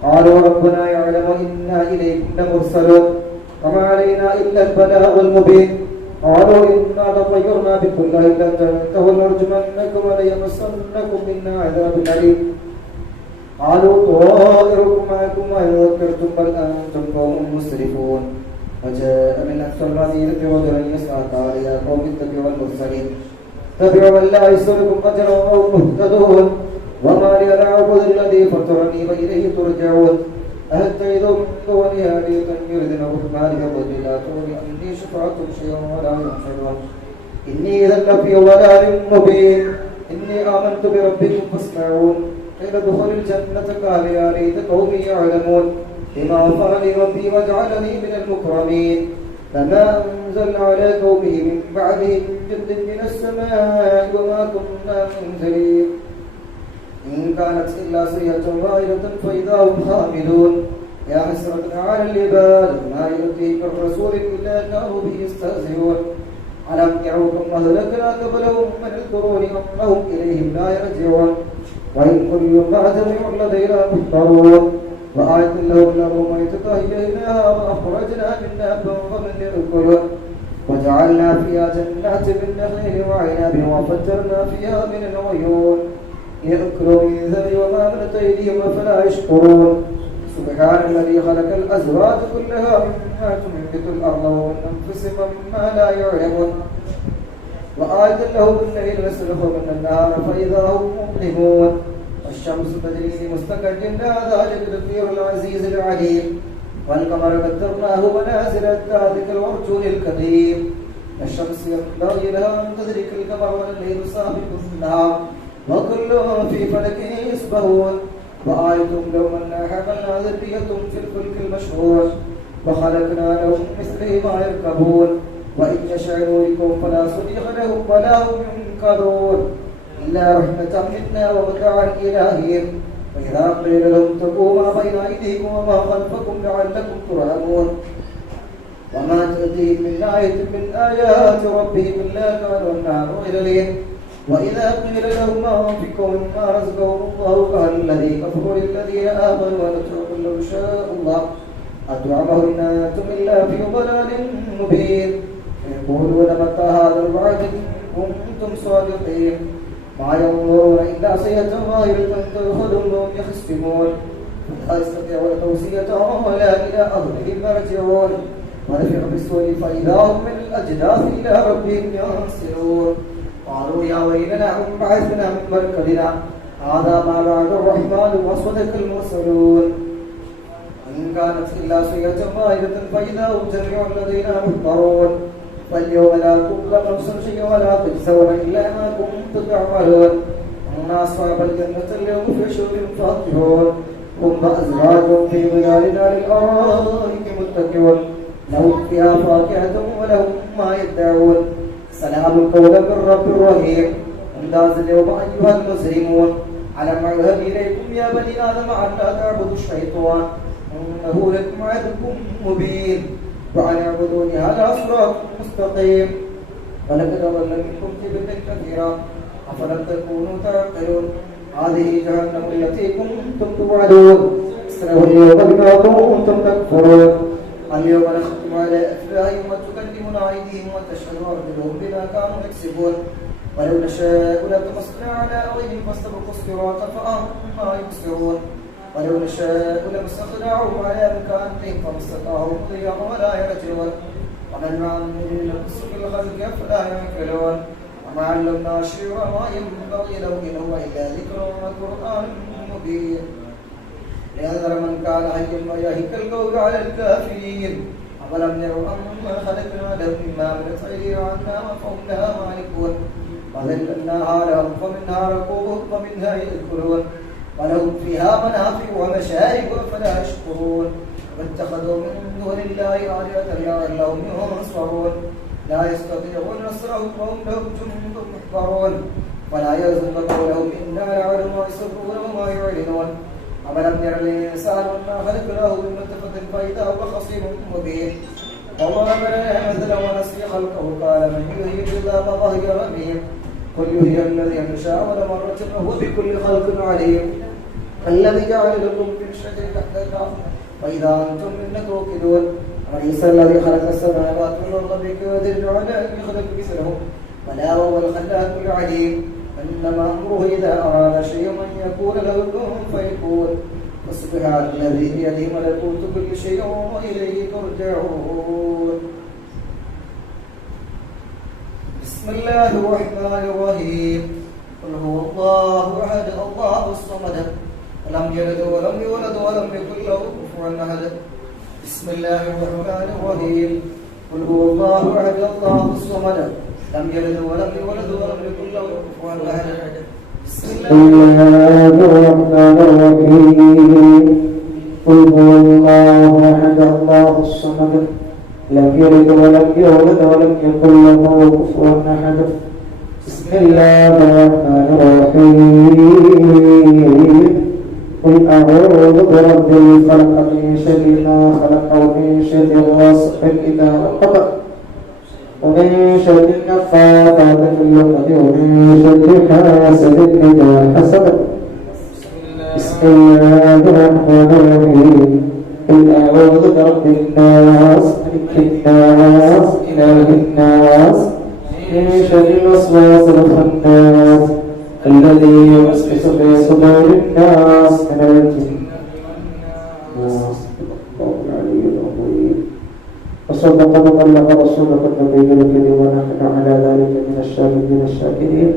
قالوا ربنا يعلم إنا إليكم لمرسلون وما علينا إلا البلاغ المبين. قالوا إنا تطيرنا بكم لئن لم تنتهوا لنرجمنكم وليمسنكم منا عذاب أليم. قالوا طائركم معكم وإن ذكرتم بل أنتم قوم مسرفون. وجاء من أقصى المدينة رجل يسعى قال يا قوم اتبعوا المرسلين اتبعوا من لا يسألكم أجرا وهم مهتدون. وما لي لا أعبد الذي فطرني وإليه ترجعون. أهتدوا من دونه آلهة يردن الرحمن فقل لا تغني عني شفاعتهم شيئا ولا ينفعون. إني إذا لفي ضلال مبين. إني آمنت بربكم فاسمعون. قيل ادخل الجنة قال يا ليت قومي يعلمون بما غفر لي ربي وجعلني من المكرمين. فما أنزلنا على قومه من بعده من جند من السماء وما كنا منزلين. إن كانت إلا صيحة واحدة فإذا هم خامدون. يا حسرة على العباد ما يأتيك الرسول إلا كانوا به يستهزئون ألم يعوكم أهلكنا قبلهم من القرون أنهم إليهم لا يرجعون وإن كل ما جميع لدينا محضرون وآية لهم الأرض ميتة إليها وأخرجنا منها فمن يأكلون وجعلنا فيها جنات من نخيل وعنب وفجرنا فيها من العيون يأكلوا من ذر وما ملت أيديهم أفلا يشكرون سبحان الذي خلق الأزواج كلها مما تنبت الأرض ومن أنفسهم مما لا يعلمون وآية لهم الليل نسلخ من النهار فإذا هم مظلمون والشمس تجري لمستقر لها ذلك تقدير العزيز العليم والقمر قدرناه منازل ذلك العرجون الكريم الشمس ينبغي لها أن تدرك القمر والليل سابق النهار وكل في فلك يسبحون وآية لهم أنا حملنا ذريتهم في الفلك المشحون وخلقنا لهم مثله ما يركبون وإن يشعروا بكم فلا صديق لهم ولا هم ينقذون إلا رحمة منا ومتاعا إلى حين وإذا قيل لهم اتقوا ما بين أيديكم وما خلفكم لعلكم ترحمون وما تأتيهم من آية من آيات ربهم إلا كانوا عنها معرضين وإذا قيل لهم أنفقوا مما رزقهم الله قال الذي كفروا للذين آمنوا ونتركوا لو شاء الله أطعمه إن أنتم إلا في ضلال مبين يقولون متى هذا الوعد إن كنتم صادقين ما ينظرون إلا صيحة واحدة تأخذهم وهم يخصمون فلا يستطيعون توصية ولا إلى أهلهم يرجعون ونفخ بالصور فإذا هم من الأجداث إلى ربهم ينسلون قالوا يا ويلنا انبعثنا من مركزنا هذا ما وعد الرحمن وصدق المرسلون إن كانت إلا صيحة واحدة فإذا هم جميع الذين محضرون فاليوم لا تظلم نفس شيئا ولا تجزون إلا ما كنتم تعملون إن أصحاب الجنة اليوم في شغل فاكهون هم وأزواجهم في ظلال على الأرائك متكئون لهم فيها فاكهة ولهم ما يدعون سلام قولا من رب رحيم امتاز اليوم أيها المسلمون ألم أعهد إليكم يا بني آدم أن لا تعبدوا الشيطان إنه لكم عدو مبين وأن اعبدوني هذا صراط مستقيم ولقد أضل منكم جبلا كثيرا أفلم تكونوا تعقلون هذه جهنم التي كنتم توعدون اصلوها اليوم بما كنتم تكفرون اليوم نختم على أفواههم وتكلمنا أيديهم وتشهد أرجلهم بما كانوا يكسبون ولو نشاء لطمسنا على أعينهم فاستبقوا الصراط فأما يبصرون ولو نشاء لمسخناهم على مكانهم فما استطاعوا مضيا ولا يرجعون ومن نعمره نقص في الخلق فلا يعقلون وما علمنا الشعر ما ينبغي له إن هو إلا ذكر وقرآن مبين لينذر من كان حيا ويهلك القول على الكافرين أولم يروا أنا خلقنا لهم مما عملت أيدينا عنا وفهم لها مالكون وذللناها لهم فمنها ركوبهم ومنها يأكلون ولهم فيها منافع ومشارب فلا يشكرون واتخذوا من دون الله آلهة لعلهم ينصرون لا يستطيعون نصرهم وهم لهم جند محضرون ولا يزن قولهم إنا لعلم ما يسرون وما يعلنون أولم ير الإنسان أنا خلقناه من نطفة فإذا هو خصيم مبين وضرب لنا مثلا ونسي خلقه قال من يحيي العظام وهي رميم قل يحيي الذي أنشأها مرة وهو بكل خلق عليم الذي جعل لكم من شجر تحتها فإذا أنتم منه توقدون أليس الذي خلق السماوات والأرض بقادر على أن يخلق مثلهم بلى وهو الخلاق العليم إنما أمره إذا أراد شيئا أن يقول له كن فيكون فسبحان الذي بيده ملكوت كل شيء وإليه ترجعون بسم الله الرحمن الرحيم قل هو الله أحد الله الصمد لم يلد ولم يولد ولم يكن له كفوا أحد بسم الله الرحمن الرحيم قل هو الله أحد الله الصمد لم يلد ولم يولد ولم يكن له كفوا أحد بسم الله الرحمن الرحيم قل هو الله أحد الله الصمد لم يلد ولم يولد ولم يكن له كفوا أحد بسم الله الرحمن الرحيم قل أعوذ برب الفلق من شر إذا حسد بسم الله الرحمن الرحيم قل أعوذ برب الناس ملك الناس إله الناس من شر الوسواس الخناس الذي يوسوس في صدور الناس من الجنة والناس. الله العلي العظيم. وصدق وبلغ رسوله النبي الكريم ونحن على ذلك من الشاهدين الشاكرين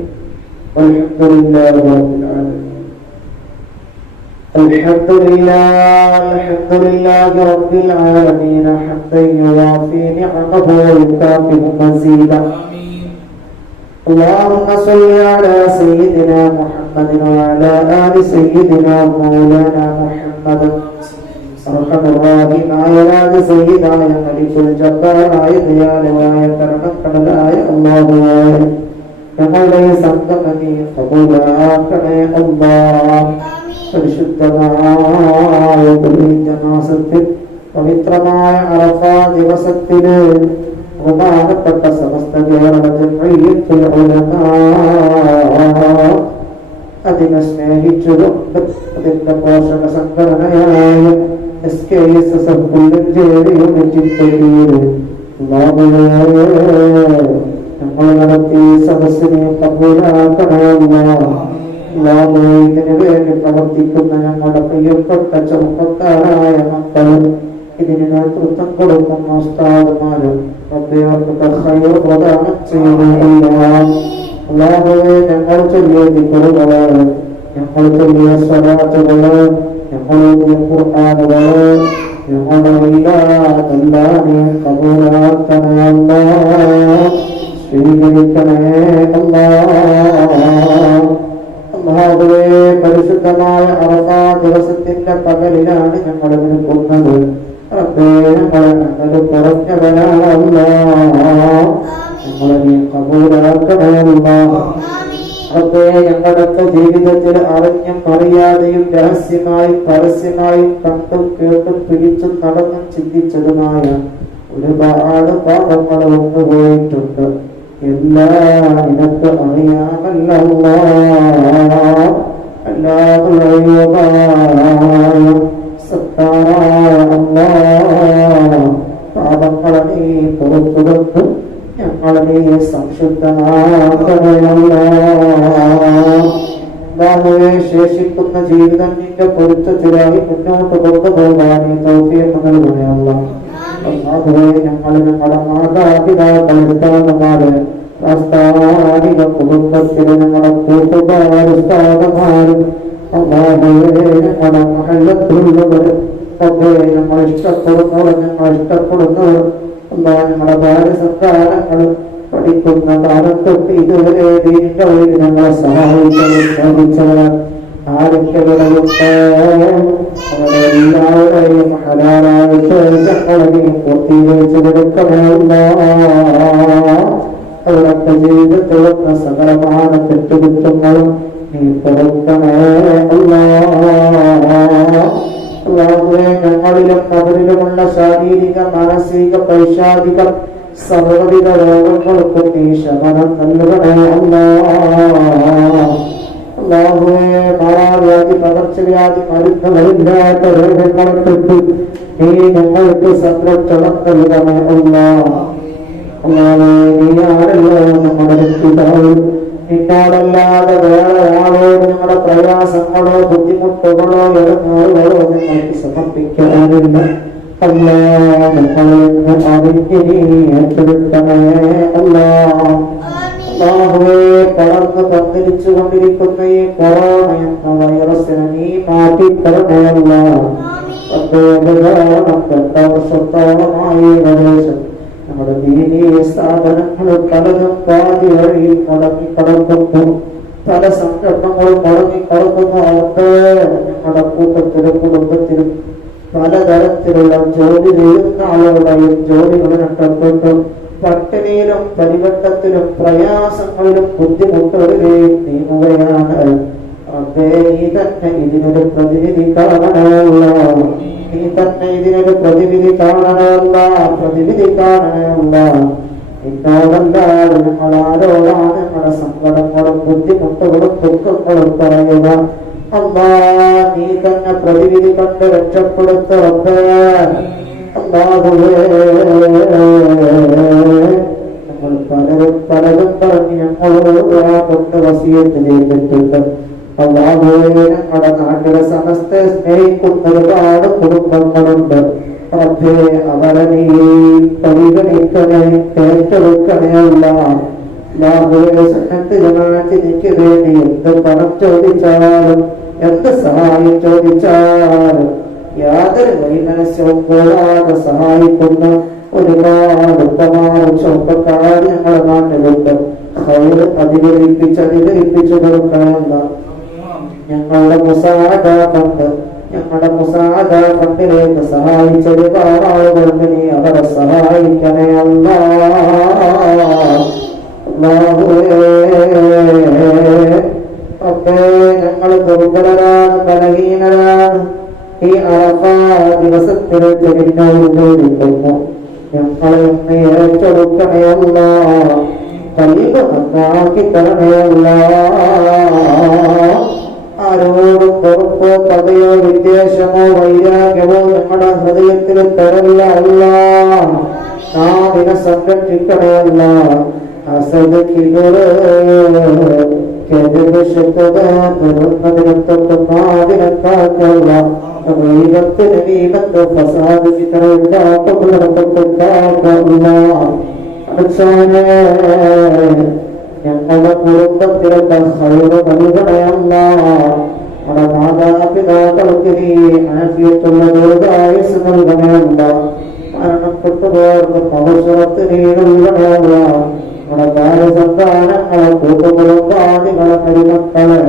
والحمد لله رب العالمين. الحمد لله رب العالمين حمدا يوافي نعمه ويكافئ مزيدا. اللهم صل على سيدنا محمد وعلى آل سيدنا مولانا محمد. أرحم الراحمين يا سيدنا يا ملك الجبار يا ദയാലുവായ കരുണക്കടലായ അല്ലാഹുവേ, ഞങ്ങളുടെ സംഗമനെ കബൂലാക്കണേ അല്ലാഹ്. പരിശുദ്ധമായ മാസത്തിൽ പവിത്രമായ അറഫാ ദിവസത്തില് ബഹുമാനപ്പെട്ട സമസ്ത കേരള ജംഇയ്യത്തുൽ ഉലമാ അതിനെ സ്നേഹിച്ചുകൊണ്ട് അതിന്റെ പോഷക സംഘടനയായ SKSS നമ്മൾ നടത്തി സദസ്സിനെ ഇതിനു വേണ്ടി പ്രവർത്തിക്കുന്ന ഞങ്ങളുടെ പ്രിയപ്പെട്ട ചെറുപ്പക്കാരായ മക്കളും ഇതിന് നേതൃത്വം കൊടുക്കുന്ന ഉസ്താദുമാരും പ്രദാനം ചെയ്യുകയില്ല. ഞങ്ങൾ ചൊല്ലിയ ദിക്റുകള്, ഞങ്ങൾ ചൊല്ലിയ സ്വലാത്തുകള്, ഞങ്ങളുടെ ഖുർആനുകള്, ഞങ്ങളുടെ എല്ലാവരെയും കബൂലാക്കണേ അല്ലാഹ്, സ്വീകരിക്കണേ അല്ലാഹ്. അല്ലാഹുവേ, പരിശുദ്ധമായ അറഫാ ദിവസത്തിന്റെ പകലിലാണ് ഞങ്ങൾ നിൽക്കുന്നത്. റബ്ബേ, ഞങ്ങൾ കുറഞ്ഞവനാണ് അല്ലാഹ്, ഞങ്ങളെ നീ കബൂലാക്കണേ അല്ലാഹ്. റബ്ബേ, ഞങ്ങളുടെ ജീവിതത്തിൽ അറിഞ്ഞും അറിയാതെയും രഹസ്യമായും പരസ്യമായും കണ്ടും കേട്ടും പിടിച്ചും നടന്നും ചിന്തിച്ചതുമായ ഒരുപാട് പാപങ്ങൾ വന്നുപോയിട്ടുണ്ട്. എല്ലാം നിനക്ക് അറിയാമല്ലോ. പാപങ്ങളെ നീ പുറത്തുകൊണ്ട് ഞങ്ങളെ നീ സംശുദ്ധമാക്കണമല്ലോ. ശേഷിക്കുന്ന ജീവിതം നിന്റെ പൊരുത്തത്തിലായി മുന്നോട്ട് കൊണ്ടുപോകാൻ നീ തൗഫീഖ് നൽകണമല്ലോ. ഞങ്ങൾ ഞങ്ങളുടെ മാതാപിതാക്കളെടുത്താകുമാര് പ്രസ്ഥാനിക കുടുംബത്തിലെ ഞങ്ങളുടെ കൂട്ടുകാരുസ്താദമാരും ഞങ്ങളുടെ മഹല്ലത്തിലുള്ളവര് ഞങ്ങൾ ഇഷ്ടപ്പെടുന്നവർ, ഞങ്ങൾ ഇഷ്ടപ്പെടുന്നവർ ഞങ്ങളുടെ ഭാര്യ സന്താനങ്ങൾ പഠിക്കുന്ന കാലം തൊട്ട് ഇതുവരെ ദീനിന്റെ വഴി ഞങ്ങളെ സഹായിച്ചവർ ആരൊക്കെ വിളവുണ്ട് അവരെല്ലാവരെയും ഹലാലായ ശേഷങ്ങളെയും പൂർത്തീകരിച്ചു കൊടുക്കണമല്ല. അവരുടെ ജീവിതത്തിലുള്ള സകലമായ തെറ്റുകുറ്റങ്ങളും നീ പൊറുക്കണേ അല്ലാഹ്. ഞങ്ങളിലും അവരിലുമുള്ള ശാരീരിക, മാനസിക, പൈശാചിക സർവ്വവിധ രോഗങ്ങൾക്കും നീ ശമനം നൽകണേ അല്ലാഹ്. മാറാവ്യാധി, പകർച്ചവ്യാധി, മരുന്നുകളില്ലാത്ത രോഗങ്ങളെ തൊട്ട് നീ ഞങ്ങൾക്ക് സംരക്ഷണം നൽകണേ അല്ലാഹ്. നീയാണല്ലോ നമ്മുടെ രക്ഷിതാവ്. നിന്നോടല്ലാതെ വേറെ ആളോട് ഞങ്ങളുടെ പ്രയാസങ്ങളോ ബുദ്ധിമുട്ടുകളോ ഇടങ്ങേറുകളോ നിങ്ങൾക്ക് സമർപ്പിക്കാനില്ല. അല്ലാഹ്, ഞങ്ങളെ അറിഞ്ഞ് നീ ഏറ്റെടുക്കണേ അല്ലാഹ്. അല്ലാഹുവേ, പടർന്ന് പന്തലിച്ചു കൊണ്ടിരിക്കുന്ന ഈ കൊറോണ എന്ന വൈറസിനെ നീ മാറ്റിത്തരണേ അല്ലാഹ്. 10 വർഷത്തോളമായി പ്രദേശം നമ്മുടെ ദീനീ സ്ഥാപനങ്ങൾ പലതും പാതി വഴിയിൽ മുടങ്ങിക്കിടക്കുന്നു. പല സംഘടനകളും മുടങ്ങിക്കിടക്കുന്നു. അവർക്ക് ഞങ്ങളുടെ കൂട്ടത്തിലും കുടുംബത്തിലും പലതരത്തിലുള്ള ജോലി ചെയ്യുന്ന ആളുകളുടെയും ജോലികൾ നഷ്ടപ്പെട്ടു. പട്ടിണിയിലും പരിവട്ടത്തിലും പ്രയാസങ്ങളിലും ബുദ്ധിമുട്ടുകളിലെയും നീങ്ങുകയാണ്. റബ്ബേ, നീ തന്നെ ഇതിനൊരു പ്രതിനിധി കാണണമല്ല. നീ തന്നെ ഇതിനൊരു പ്രതിവിധി കാണണമല്ല. നിന്നോടല്ലാതെ ഞങ്ങൾ ആരോടാണ് ഞങ്ങളുടെ സങ്കടങ്ങളും ബുദ്ധിമുട്ടുകളും ദുഃഖങ്ങളും പറയുക. അല്ലാ, നീ തന്നെ പ്രതിവിധി കണ്ട് രക്ഷപ്പെടുത്ത റബ്ബേ. അല്ലാഹുവേ, ഞങ്ങൾ പലരും പലതും പറഞ്ഞ് ഞങ്ങളോട് കൊണ്ട് വസിയത്ത് ചെയ്തിട്ടുണ്ട്. അല്ലാഹുവേ, ഞങ്ങളുടെ നാട്ടിലെ സമസ്തയെ സ്നേഹിക്കുന്ന ഒരുപാട് കുടുംബങ്ങളുണ്ട്. റബ്ബേ, അവരെ നീ പരിഗണിക്കണേ, ഏറ്റെടുക്കണേ. അല്ലാഹുവേ, സുന്നത്ത് ജമാഅത്തിനു വേണ്ടി എന്ത് പണം ചോദിച്ചാലും എന്ത് സഹായം ചോദിച്ചാലും യാതൊരു വൈമനസ്യവും കൂടാതെ സഹായിക്കുന്ന ഒരുപാട് ഉത്തമാരും ചെറുപ്പക്കാർ ഞങ്ങളുടെ നാട്ടിലുണ്ട്. ഹൈർ അധികരിപ്പിച്ചു കൊടുക്കണമെന്ന ഞങ്ങളുടെ മുസാദ ഫണ്ടിലേക്ക് സഹായിച്ച ഒരുപാട് ആളുകൾക്ക് നീ അവരെ സഹായിക്കണേ. ഞങ്ങൾ ദുർബലരാണ്, ബലഹീനരാണ്. ഈ അറഫാ ദിവസത്തിൽ തിരിഞ്ഞുകൊണ്ടിരിക്കുന്നു. ഞങ്ങളെ ഒന്ന് ഏറ്റെടുക്കണേ അല്ലാഹ്. ഖൽബ് നന്നാക്കി തരണേ അല്ലാഹ്. ആരോടും വെറുപ്പോ പകയോ വിദ്വേഷമോ വൈരാഗ്യമോ ഞങ്ങളുടെ ഹൃദയത്തിൽ തരല്ല അല്ലാഹ്. നാവിനെ സംരക്ഷിക്കണേ അല്ലാഹ്. ഹസദ്, കിബറ്, കെദിബ്, ശത്രുത വരുന്നതിനെ തൊട്ട് നാവിനെ കാക്കല്ല. ഗീബത്ത്, നമീമത്ത്, ഫസാദ്, ഫിത്ന ഉണ്ടാക്കുന്നതിനെ തൊട്ട് കാക്കല്ല. ഞങ്ങളുടെ കുടുംബത്തിലൊക്കെ ഹൈർ നൽകണേ അല്ലാഹ്. നമ്മുടെ മാതാപിതാക്കൾക്ക് നീ ആഫിയത്തുള്ള ദീർഘായുസ്സ് നൽകണേ അല്ലാഹ്. മരണപ്പെട്ടുപോയവർക്ക് മഹ്ഫിറത്ത് നീ നൽകണേ അല്ലാഹ്. നമ്മുടെ ഭാര്യസന്താനങ്ങളെ, കൂട്ടുകുടുംബാദികളെ, മരുമക്കളെ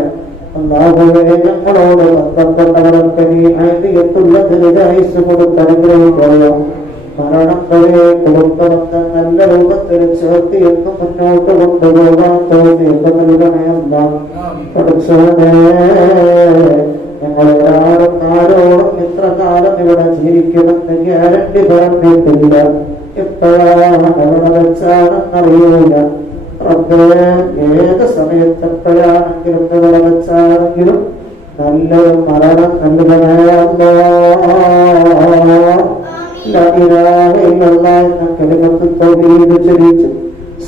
അല്ലാഹുവേ, ഞങ്ങളോട് ബന്ധപ്പെട്ടവർക്ക് നീ ആഫിയത്തുള്ള ദീർഘായുസ്സ് കൊടുത്ത് അനുഗ്രഹിക്കുക. മരണം വരെ കുടുംബബന്ധം നല്ല രൂപത്തിൽ ചേർത്ത് എന്ന് മുന്നോട്ട് കൊണ്ടുപോകാൻ തോന്നിയൊക്കെ നൽകണേ അല്ലാഹ്. ഞങ്ങൾ ഒരാളും ആരോടും ഇത്ര കാലം ഇവിടെ ജീവിക്കുമെന്ന് ഗ്യാരണ്ടി പറഞ്ഞിട്ടില്ല. എപ്പോഴാണ് എവിടെ വെച്ചാണെന്നറിയില്ല. റബ്ബേ, ഏത് സമയത്ത് എപ്പോഴാണെങ്കിലും എവിടെ വെച്ചാണെങ്കിലും നല്ലൊരു മരണം നൽകണേ അല്ലാഹ്. ലാ ഇലാഹ ഇല്ലല്ലാഹ് എന്ന കലിമത്ത് തൗഹീദ് ചൊല്ലിച്ച്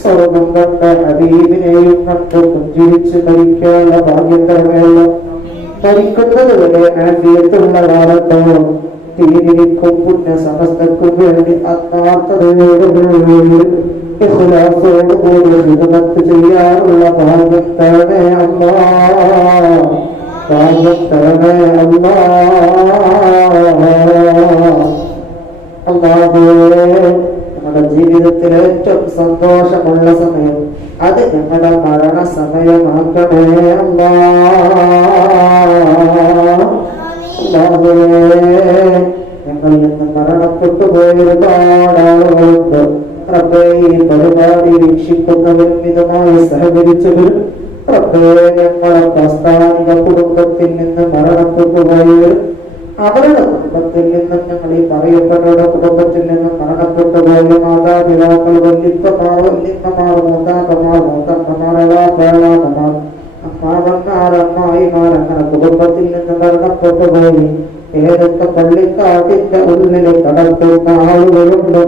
സ്വർഗ്ഗം കണ്ട ഹബീബിനെയും കണ്ട് പുഞ്ചിരിച്ച് മരിക്കാനുള്ള ഭാഗ്യം തരണമേ. മരിക്കുന്നത് വരെ ആഫിയത്തുള്ള കാലത്തോളം ദീനിനും പുണ്യ സമസ്തക്കും വേണ്ടി ആത്മാർത്ഥതയോടുകൂടി ഇഖ്ലാസോടുകൂടി ഖിദ്മത്ത് ചെയ്യാനുള്ള ഭാഗ്യം തരണേ അല്ലാഹ്. ഭാഗ്യം തരണേ അല്ലാഹ്. അല്ലാഹുവേ, നമ്മുടെ ജീവിതത്തിൽ ഏറ്റവും സന്തോഷമുള്ള സമയം അത് ഞങ്ങളുടെ മരണ സമയമാക്കണേ അല്ലാഹുവേ. ഞങ്ങളിൽ നിന്ന് മരണപ്പെട്ടു പോയ ഒരുപാട് ആളുകളുണ്ട്. റബ്ബേ, ഈ പരിപാടി വീക്ഷിക്കുന്നവരും ഇതുമായി സഹകരിച്ചവരും റബ്ബേ, ഞങ്ങളെ പ്രസ്ഥാനിക കുടുംബത്തിൽ നിന്ന് മരണപ്പെട്ടു പോയവരും അവരുടെ കുടുംബത്തിൽ നിന്നും ഞങ്ങൾ ഈ പറയപ്പെട്ടവരുടെ കുടുംബത്തിൽ നിന്നും മരണപ്പെട്ടു പോയ മാതാപിതാക്കൾ, വല്യപ്പമാർ, വല്യമ്മമാർ, മൂത്താപ്പമാർ, മൂത്തമ്മമാർ, എളാപ്പമാർ, അമ്മാവന്മാർ, അമ്മായിമാർ, അങ്ങനെ കുടുംബത്തിൽ നിന്ന് മരണപ്പെട്ടു പോയി ഏതൊക്കെ പള്ളിക്കാട്ടിന്റെ ഉള്ളിൽ കടക്കുന്ന ആളുകളുണ്ട്.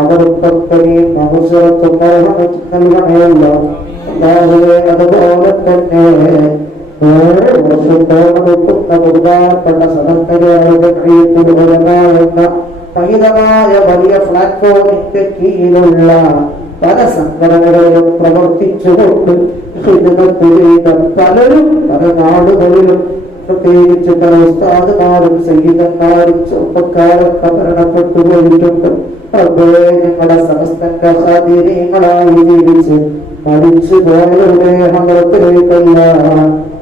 അവർക്കൊക്കെ നീ മഹ്ഫിറത്തും റഹ്മത്തും നൽകണമല്ലോ അല്ലാഹുവേ. അതുപോലെ തന്നെ ബഹുമാനപ്പെട്ട സഹകരണമായ വലിയ പ്ലാറ്റ്ഫോമിന്റെ കീഴിലുള്ള പല സംഘടനകളിലും പ്രവർത്തിച്ചുകൊണ്ട് ഖിദ്മത്ത് ചെയ്ത പലരും പല നാടുകളിലും, പ്രത്യേകിച്ച് പല ഉസ്താദുമാരും സയ്യിദന്മാരും ചെറുപ്പക്കാരൊക്കെ മരണപ്പെട്ടു പോയിട്ടുണ്ട്. റബ്ബേ, ഞങ്ങളുടെ സമസ്തന്റെ ഖാദിരീങ്ങളായി ജീവിച്ച് മരിച്ചു പോയവരുടെ ഹദ്റത്തിലേക്കല്ല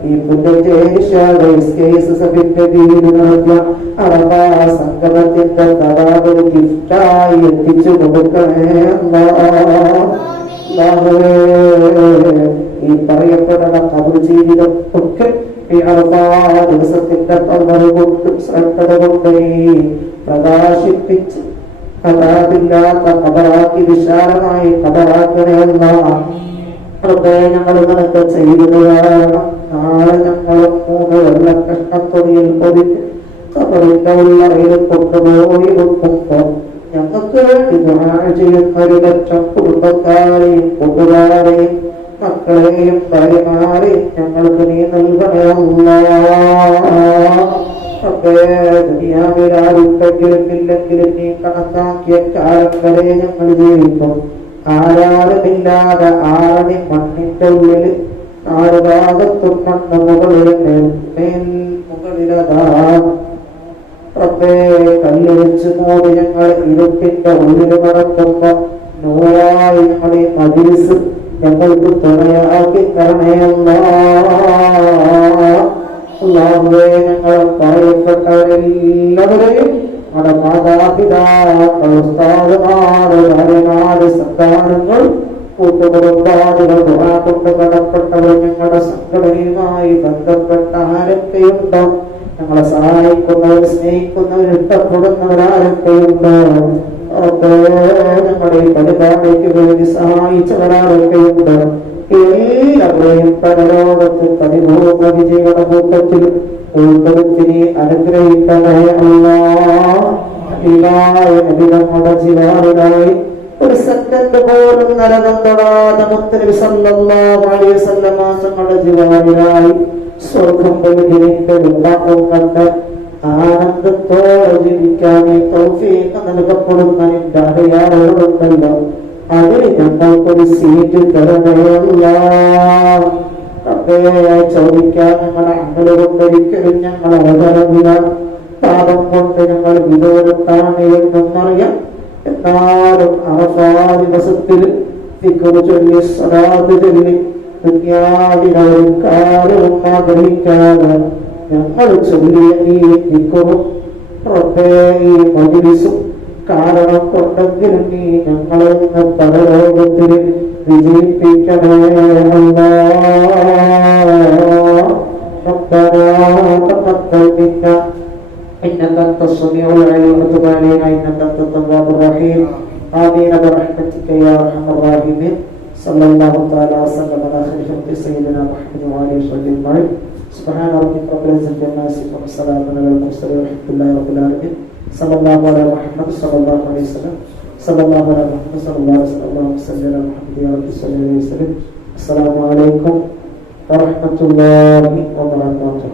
ഈ പുന്നശ്ശേരി സഭയുടെ കീഴിൽ നടത്തിയ അറഫാ സംഗമത്തിന്റെ തവാബ് ഗിഫ്റ്റായി എത്തിച്ചു കൊടുക്കണേ അല്ലാഹുവേ. ഈ പറയപ്പെടുന്ന ഖബർ ജീവിതം ഒക്കെ ഈ അറഫാ ദിവസത്തിന്റെ കൊണ്ട് ശ്രദ്ധ കൊണ്ട് പ്രകാശിപ്പിച്ച് അതാതില്ലാത്ത ഖബറാക്കി വിശാലമായി ഖബറാക്കണമല്ല. റബ്ബേ ഞങ്ങൾ നിനക്ക് ചെയ്തത് കാരണം നാളെ ഞങ്ങളും 3 വെള്ള കഷ്ണത്തൊടിയിൽ പൊതിഞ്ഞ് ഖബറിന്റെ ഉള്ളറയിൽ കൊണ്ടുപോയി വെക്കുമ്പോൾ ഞങ്ങൾക്ക് വേണ്ടി ദുആ ചെയ്യുന്ന ഒരു ലക്ഷം കുടുംബക്കാരെയും കൂട്ടുകാരെയും മക്കളെയും ഭാര്യമാരെയും ഞങ്ങൾക്ക് നീ നൽകണേ അല്ലാഹ്. ദുനിയാവിൽ ആരുണ്ടെങ്കിലും ഇല്ലെങ്കിലും നീ കണക്കാക്കിയ കാലം വരെ ഞങ്ങൾ ജീവിക്കും. ആരാരുമില്ലാതെ ആണി മണ്ണിന്റെ ഉള്ളിൽ 4 ഭാഗത്തും മണ്ണ് മുകളിലതാ റബ്ബേ കല്ല് വെച്ച് മൂടി ഞങ്ങൾ ഇരുട്ടിന്റെ ഉള്ളിൽ നടക്കുമ്പോ നൂറായി ഞങ്ങളെ മജീസ് ഞങ്ങൾക്ക് തുണയാക്കി തരണയല്ലാഹുവേ. ഞങ്ങൾ പറയപ്പെട്ടവരെല്ലാവരെയും നമ്മുടെ മാതാപിതാക്കൾ, ഉസ്താദുമാര്, ഭാര്യമാര്, സന്താനങ്ങൾ, കൂട്ടുകുടുംബാദികൾ, ദുആ കൊണ്ട് കടപ്പെട്ടവർ, ഞങ്ങളുടെ സംഘടനയുമായി ബന്ധപ്പെട്ട ആരൊക്കെയുണ്ടോ, ഞങ്ങളെ സഹായിക്കുന്നവർ, സ്നേഹിക്കുന്നവർ, ഇഷ്ടപ്പെടുന്നവരാരൊക്കെയുണ്ടോ, ഞങ്ങളുടെ ഈ പരിപാടിക്ക് വേണ്ടി സഹായിച്ചവരാരൊക്കെയുണ്ട്, എല്ലാവരെയും പരലോകത്ത് പരിപൂർണ്ണ വിജയുടെ കൂട്ടത്തിൽ ഉൾപ്പെടുത്തി അനുഗ്രഹിക്കണേ അല്ലാഹ്. നമ്മുടെ ജിവാറിനായി ഒരു സെക്കൻഡ് പോലും നരകം തൊടാതെ മുത്തനബി സല്ലല്ലാഹു അലൈഹി വസല്ലം തങ്ങളുടെ ജിവാറിനായി സ്വർഗം കണ്ട് ആനന്ദത്തോടെ ജീവിക്കാൻ തൗഫീഖ് നൽകപ്പെടുന്ന നിന്റെ അടയാളങ്ങളുണ്ടല്ലോ, അതിന് ഞങ്ങൾക്കൊരു സീറ്റ് തരണേ അല്ലാഹ്. ചോദിക്കാൻ ഞങ്ങളെ അമല് കൊണ്ടൊരിക്കലും ഞങ്ങൾ അവതരവില്ല, പാപം കൊണ്ട് ഞങ്ങൾ വിദൂരത്താണ് എന്നറിയാം. എന്നാലും അറഫാ ദിവസത്തിൽ ദിക്റ് ചൊല്ലി സ്വലാത്ത് ചൊല്ലി ദുനിയാവിലെ ഒരു കാര്യവും ആഗ്രഹിക്കാതെ ഞങ്ങൾ ചൊല്ലിയ ഈ ദിക്റും റബ്ബേ ഈ മജ്‌ലിസും കാരണം കൊണ്ടെങ്കിലും നീ ഞങ്ങളെ പരലോകത്തിൽ വിജയിപ്പിക്കണേ അല്ലാഹ്. ربنا تقبل منا إنك أنت السميع العليم وتب علينا إنك أنت التواب الرحيم. آمين برحمتك يا أرحم الراحمين. صلى الله تعالى وسلم على خير خلق سيدنا محمد وعلى آله وصحبه أجمعين. سبحان ربك رب العزة عما يصفون وسلام على المرسلين والحمد لله رب العالمين. صلى الله على محمد صلى الله عليه وسلم. صلى الله على محمد صلى الله عليه وسلم. اللهم صل على محمد يا رب صل عليه وسلم. السلام عليكم ورحمة الله وبركاته.